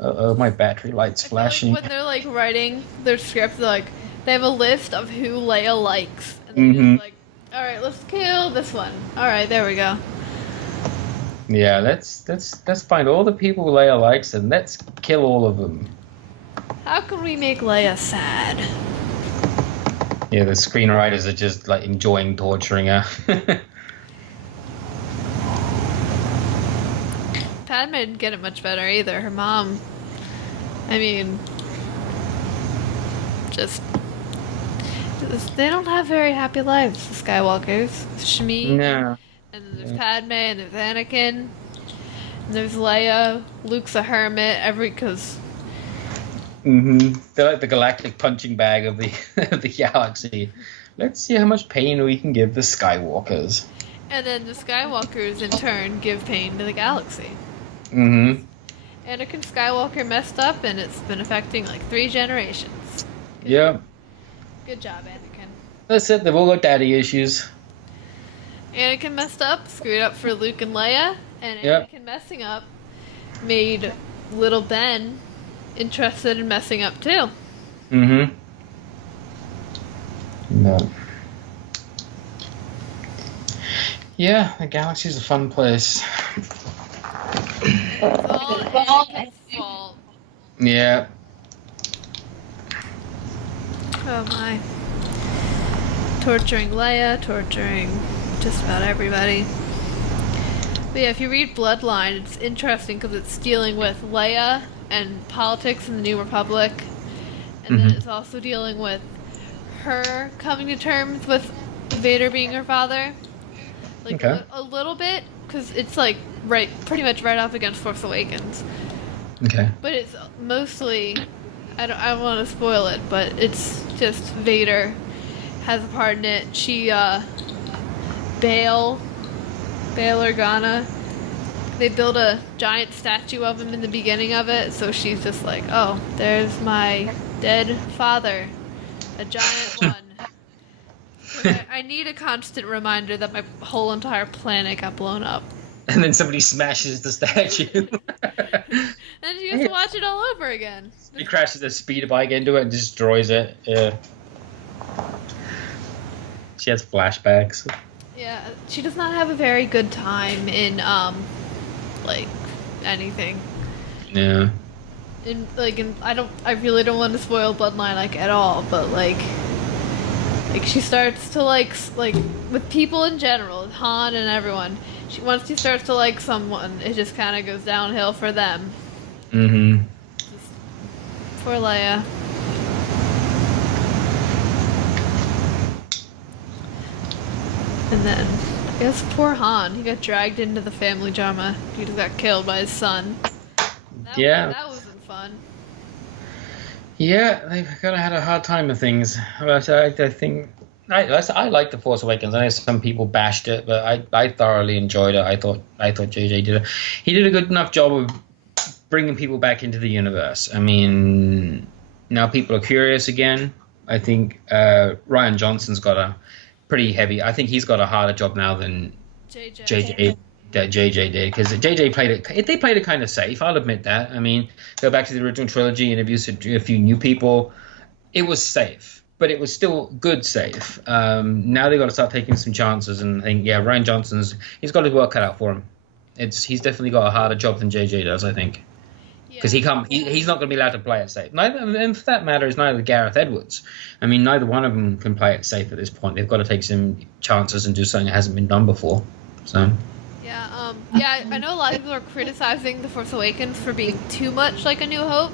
Uh-oh, my battery light's flashing. When they're writing their script, they have a list of who Leia likes. And they're just alright, let's kill this one. Alright, there we go. Yeah, let's find all the people Leia likes and let's kill all of them. How can we make Leia sad? Yeah, the screenwriters are just enjoying torturing her. Padme didn't get it much better either. Her mom, I mean, they don't have very happy lives, the Skywalkers. Shmi, No. And then there's Padme, and there's Anakin, and there's Leia. Luke's a hermit, because... They're like the galactic punching bag of the galaxy. Let's see how much pain we can give the Skywalkers. And then the Skywalkers, in turn, give pain to the galaxy. Anakin Skywalker messed up, and it's been affecting 3 generations. Yeah. Good job, Anakin. That's it. They've all got daddy issues. Anakin messed up, screwed up for Luke and Leia, and Yep. Anakin messing up made little Ben interested in messing up too. Mm-hmm. No. Yeah, the galaxy's a fun place. It's all Anakin's fault. Yeah. Oh my. Torturing Leia, torturing just about everybody. But yeah, if you read Bloodline, it's interesting because it's dealing with Leia and politics in the New Republic. And then it's also dealing with her coming to terms with Vader being her father. Like Okay. a little bit, because it's like pretty much right off against Force Awakens. Okay. But it's mostly, I don't want to spoil it, but it's just Vader has a part in it. She, Bail Organa, they build a giant statue of him in the beginning of it, so she's just like, oh, there's my dead father, a giant one. I need a constant reminder that my whole entire planet got blown up. And then somebody smashes the statue. And she has to watch it all over again. He crashes a speeder bike into it and destroys it. Yeah. She has flashbacks. Yeah, she does not have a very good time in, like, anything. Yeah. I really don't want to spoil Bloodline, like, at all, but, like, she starts to, like, with people in general, Han and everyone, once she starts to like someone, it just kind of goes downhill for them. Mm-hmm. Poor Leia. And then, I guess poor Han, he got dragged into the family drama. He just got killed by his son. That wasn't fun. Yeah, they've kind of had a hard time with things. But I think I like The Force Awakens. I know some people bashed it, but I thoroughly enjoyed it. I thought JJ did a good enough job of bringing people back into the universe. I mean, now people are curious again. I think Rian Johnson's got a pretty heavy. I think he's got a harder job now than JJ did, because JJ played it. They played it kind of safe. I'll admit that. I mean, go back to the original trilogy, interviews a few new people. It was safe, but it was still good safe. Now they've got to start taking some chances, and I think Rian Johnson's he's got his work cut out for him. He's definitely got a harder job than JJ does, I think, because he's not going to be allowed to play it safe. And for that matter, is neither Gareth Edwards. I mean, neither one of them can play it safe at this point. They've got to take some chances and do something that hasn't been done before. So. Yeah, I know a lot of people are criticizing The Force Awakens for being too much like A New Hope,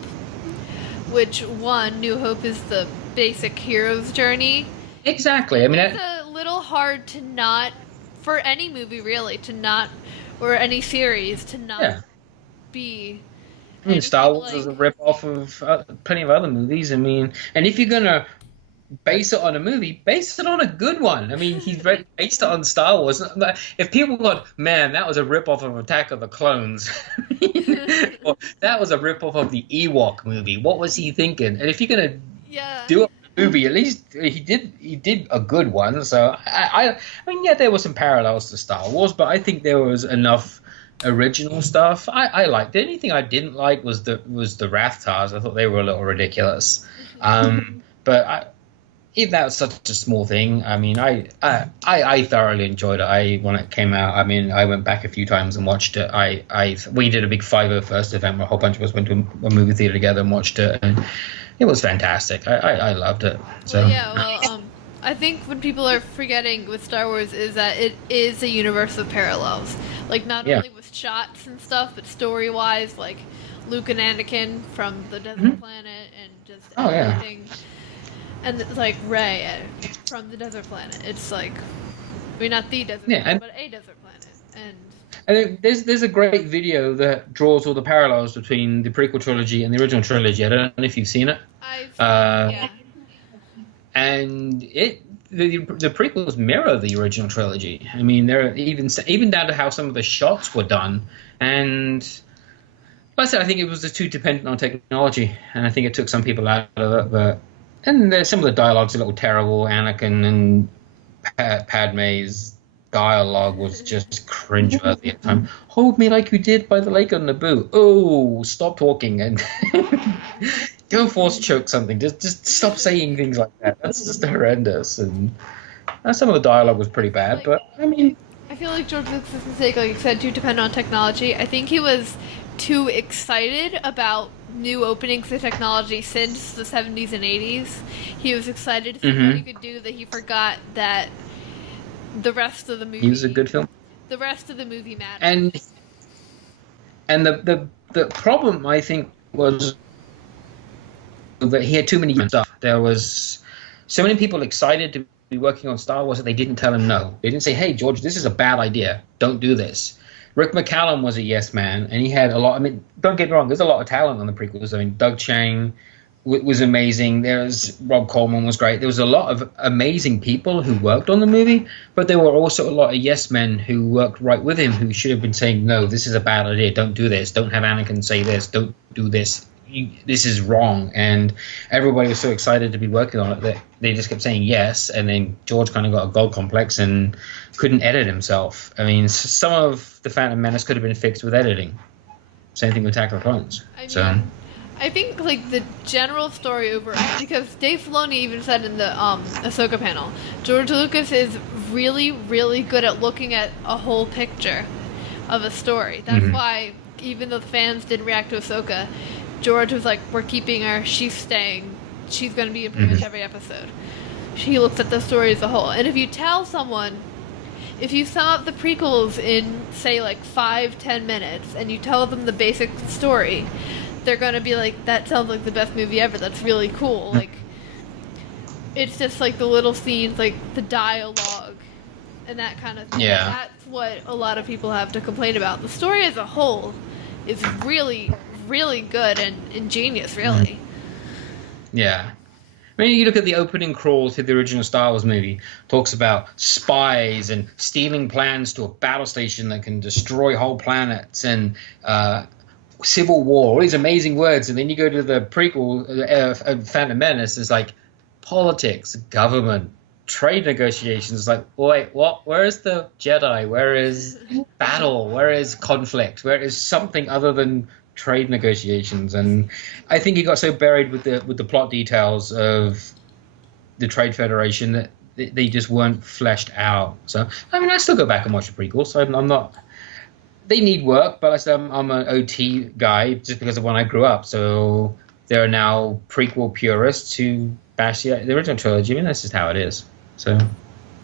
which, New Hope is the basic hero's journey. Exactly. I mean, it's a little hard to not, for any movie really, or any series, to not be... I mean, Star Wars is a rip-off of plenty of other movies. I mean, and if you're going to base it on a movie, base it on a good one. I mean, he's based it on Star Wars. If people thought, man, that was a rip-off of Attack of the Clones, or that was a rip-off of the Ewok movie, what was he thinking? And if you're going to do a movie, at least he did a good one. So, I mean, there were some parallels to Star Wars, but I think there was enough original stuff. I liked it. The only thing I didn't like was the Rathtars. I thought they were a little ridiculous. But even that was such a small thing. I mean, I thoroughly enjoyed it. When it came out, I mean, I went back a few times and watched it. We did a big 501st event where a whole bunch of us went to a movie theater together and watched it, and it was fantastic. I loved it. So I think what people are forgetting with Star Wars is that it is a universe of parallels. Like, not only with shots and stuff, but story-wise, like Luke and Anakin from the desert planet and just everything. And it's like Rey from the desert planet. It's like, I mean, not the desert planet, but a desert planet. And there's a great video that draws all the parallels between the prequel trilogy and the original trilogy. I don't know if you've seen it. And the prequels mirror the original trilogy. I mean, they're even down to how some of the shots were done. And like I said, I think it was just too dependent on technology, and I think it took some people out of it. But some of the dialogue's a little terrible. Anakin and Padme's dialogue was just cringeworthy at times. Hold me like you did by the lake on Naboo. Oh, stop talking and don't force choke something. Just stop saying things like that. That's just horrendous. And some of the dialogue was pretty bad, but I mean, I feel like George Lucas's mistake, like you said, too dependent on technology. I think he was too excited about new openings to technology since the 70s and 80s. He was excited to see what he could do that he forgot that the rest of the movie... He was a good film. The rest of the movie mattered. And the problem, I think, was that he had too many stuff. There was so many people excited to be working on Star Wars that they didn't tell him no. They didn't say, hey, George, this is a bad idea. Don't do this. Rick McCallum was a yes man, and he had a lot. I mean, don't get me wrong, there's a lot of talent on the prequels. I mean, Doug Chiang was amazing. There's Rob Coleman was great. There was a lot of amazing people who worked on the movie, but there were also a lot of yes men who worked right with him who should have been saying, no, this is a bad idea. Don't do this. Don't have Anakin say this. Don't do this. This is wrong. And everybody was so excited to be working on it that they just kept saying yes. And then George kind of got a God complex and couldn't edit himself. I mean, some of the Phantom Menace could have been fixed with editing. Same thing with Attack of the Clones. I think, like, the general story overall, because Dave Filoni even said in the Ahsoka panel, George Lucas is really, really good at looking at a whole picture of a story. That's why, even though the fans didn't react to Ahsoka, George was like, we're keeping her, she's staying, she's going to be in pretty much every episode. He looks at the story as a whole. And if you tell someone, if you sum up the prequels in, say, like 5-10 minutes, and you tell them the basic story, they're going to be like, that sounds like the best movie ever, that's really cool. Like, it's just like the little scenes, like the dialogue, and that kind of thing. Yeah. That's what a lot of people have to complain about. The story as a whole is really, really good and ingenious, really. Yeah. I mean, you look at the opening crawl to the original Star Wars movie, talks about spies and stealing plans to a battle station that can destroy whole planets and civil war, all these amazing words. And then you go to the prequel, Phantom Menace, it's like politics, government, trade negotiations. It's like, wait, what? Where is the Jedi? Where is battle? Where is conflict? Where is something other than trade negotiations? And I think he got so buried with the plot details of the Trade Federation that they just weren't fleshed out. So I mean, I still go back and watch the prequels. So I'm not. They need work, but I'm an OT guy just because of when I grew up. So there are now prequel purists who bash the original trilogy. I mean, that's just how it is. So.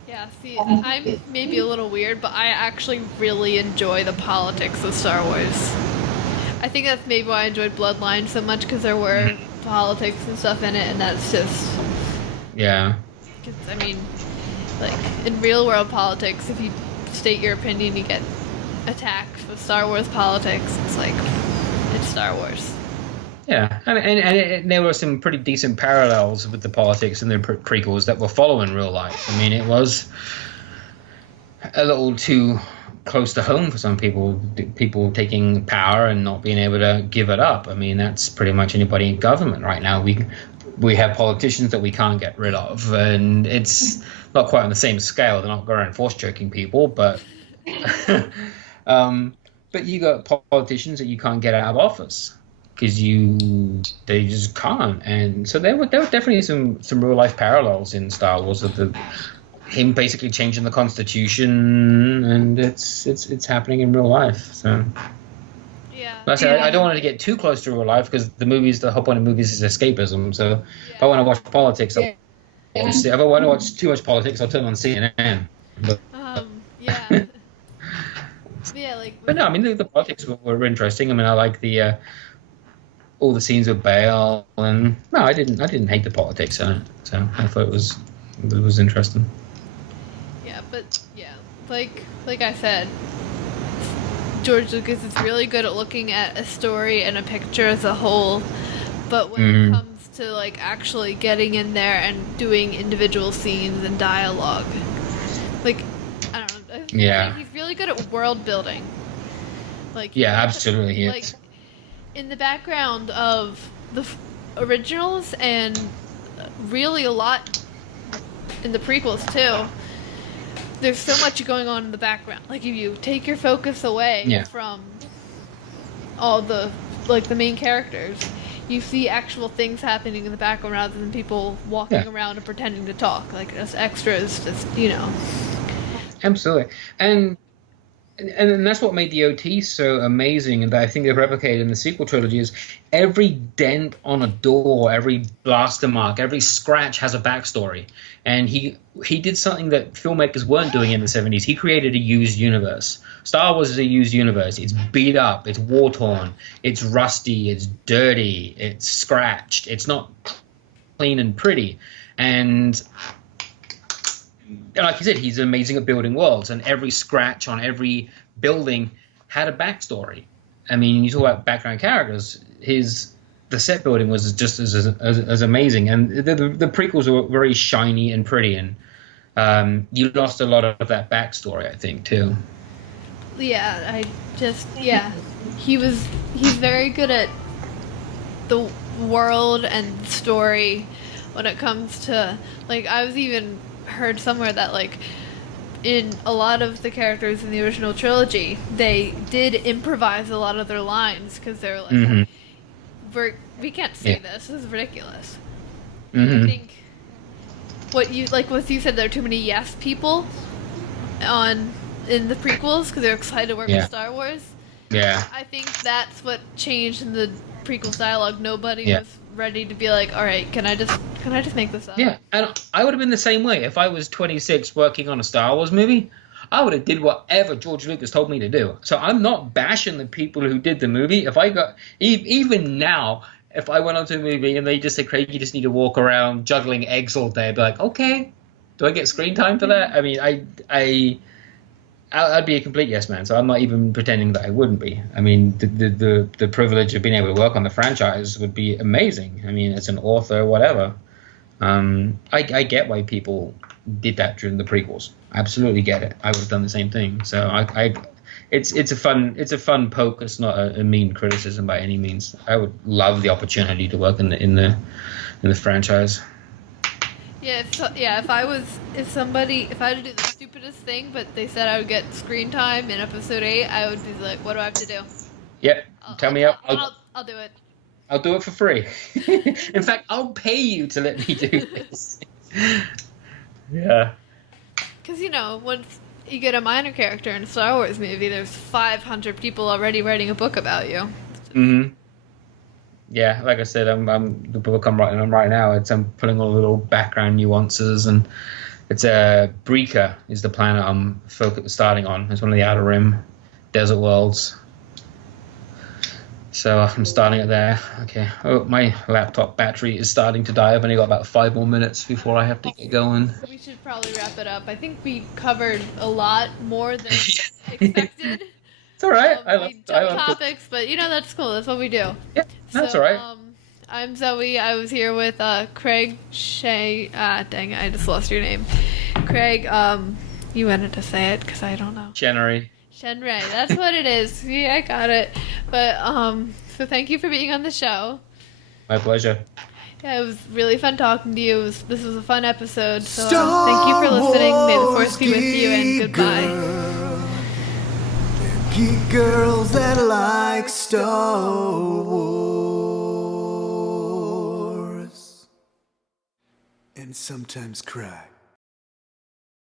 Yeah, see, I'm maybe a little weird, but I actually really enjoy the politics of Star Wars. I think that's maybe why I enjoyed Bloodline so much, because there were politics and stuff in it, and that's just... Yeah. I mean, like, in real-world politics, if you state your opinion, you get attacked. With Star Wars politics, it's like, it's Star Wars. Yeah, and there were some pretty decent parallels with the politics in the prequels that were following real life. I mean, it was a little too close to home for some people taking power and not being able to give it up. I mean, that's pretty much anybody in government right now. We have politicians that we can't get rid of, and it's not quite on the same scale. They're not going around force choking people, but but you got politicians that you can't get out of office because they just can't. And so there were definitely some real life parallels in Star Wars of him basically changing the Constitution, and it's happening in real life. So yeah, like I said, I don't want to get too close to real life because the whole point of movies is escapism. So if I want to watch politics, if I want to watch too much politics, I'll turn on CNN. But, yeah. Yeah, like. But no, I mean the politics were interesting. I mean, I like all the scenes with Bale, and no, I didn't hate the politics in it. So I thought it was interesting. Yeah, but yeah, like I said, George Lucas is really good at looking at a story and a picture as a whole, but when it comes to like actually getting in there and doing individual scenes and dialogue, like I don't know. Yeah. He's really good at world building. Like yeah, absolutely. He like is. in the background of the originals and really a lot in the prequels too. There's so much going on in the background. Like if you take your focus away Yeah. from all the the main characters, you see actual things happening in the background rather than people walking Yeah. around and pretending to talk like just extras. Just Absolutely. And that's what made the OT so amazing, and that I think they've replicated in the sequel trilogy is every dent on a door, every blaster mark, every scratch has a backstory. And he did something that filmmakers weren't doing in the 70s. He created a used universe. Star Wars is a used universe. It's beat up, it's war torn, it's rusty, it's dirty, it's scratched, it's not clean and pretty. And like you said, he's amazing at building worlds, and every scratch on every building had a backstory. I mean, you talk about background characters. The set building was just as amazing, and the prequels were very shiny and pretty, and you lost a lot of that backstory, I think, too. Yeah, he's very good at the world and story when it comes to I was even heard somewhere that in a lot of the characters in the original trilogy they did improvise a lot of their lines because they're we can't say this is ridiculous. I think what you said, there are too many yes people in the prequels because they're excited to work with Star Wars. I think that's what changed in the prequels dialogue. Nobody was ready to be like, all right, can I just make this up? Yeah, and I would have been the same way if I was 26 working on a Star Wars movie. I would have did whatever George Lucas told me to do. So I'm not bashing the people who did the movie. If I got even now, if I went onto a movie and they just said, Craig, you just need to walk around juggling eggs all day, I'd be like, okay, do I get screen time for that? I mean, I'd be a complete yes man, so I'm not even pretending that I wouldn't be. I mean, the privilege of being able to work on the franchise would be amazing. I mean, as an author, whatever. I get why people did that during the prequels. Absolutely get it. I would have done the same thing. So it's a fun poke. It's not a mean criticism by any means. I would love the opportunity to work in the franchise. Yeah, if I had to do the stupidest thing, but they said I would get screen time in episode 8, I would be like, what do I have to do? Yep. Tell me up. I'll do it. I'll do it for free. In fact, I'll pay you to let me do this. Yeah. Because, once you get a minor character in a Star Wars movie, there's 500 people already writing a book about you. Mm-hmm. Yeah, like I said, I'm the book I'm writing on right now. I'm putting all the little background nuances, and it's Breaker is the planet I'm starting on. It's one of the Outer Rim desert worlds. So I'm starting it there. Okay. Oh, my laptop battery is starting to die. I've only got about 5 more minutes before I have to get going. We should probably wrap it up. I think we covered a lot more than expected. It's all right. We jump topics, but that's cool. That's what we do. Yeah, that's all right. I'm Zoe. I was here with Craig Shay. Dang it, I just lost your name. Craig, you wanted to say it because I don't know. Chenery. Chenery, that's what it is. Yeah, I got it. But so thank you for being on the show. My pleasure. Yeah, it was really fun talking to you. This was a fun episode. So thank you for listening. May the force be with you, and goodbye. Geek girls that like Star Wars and sometimes cry.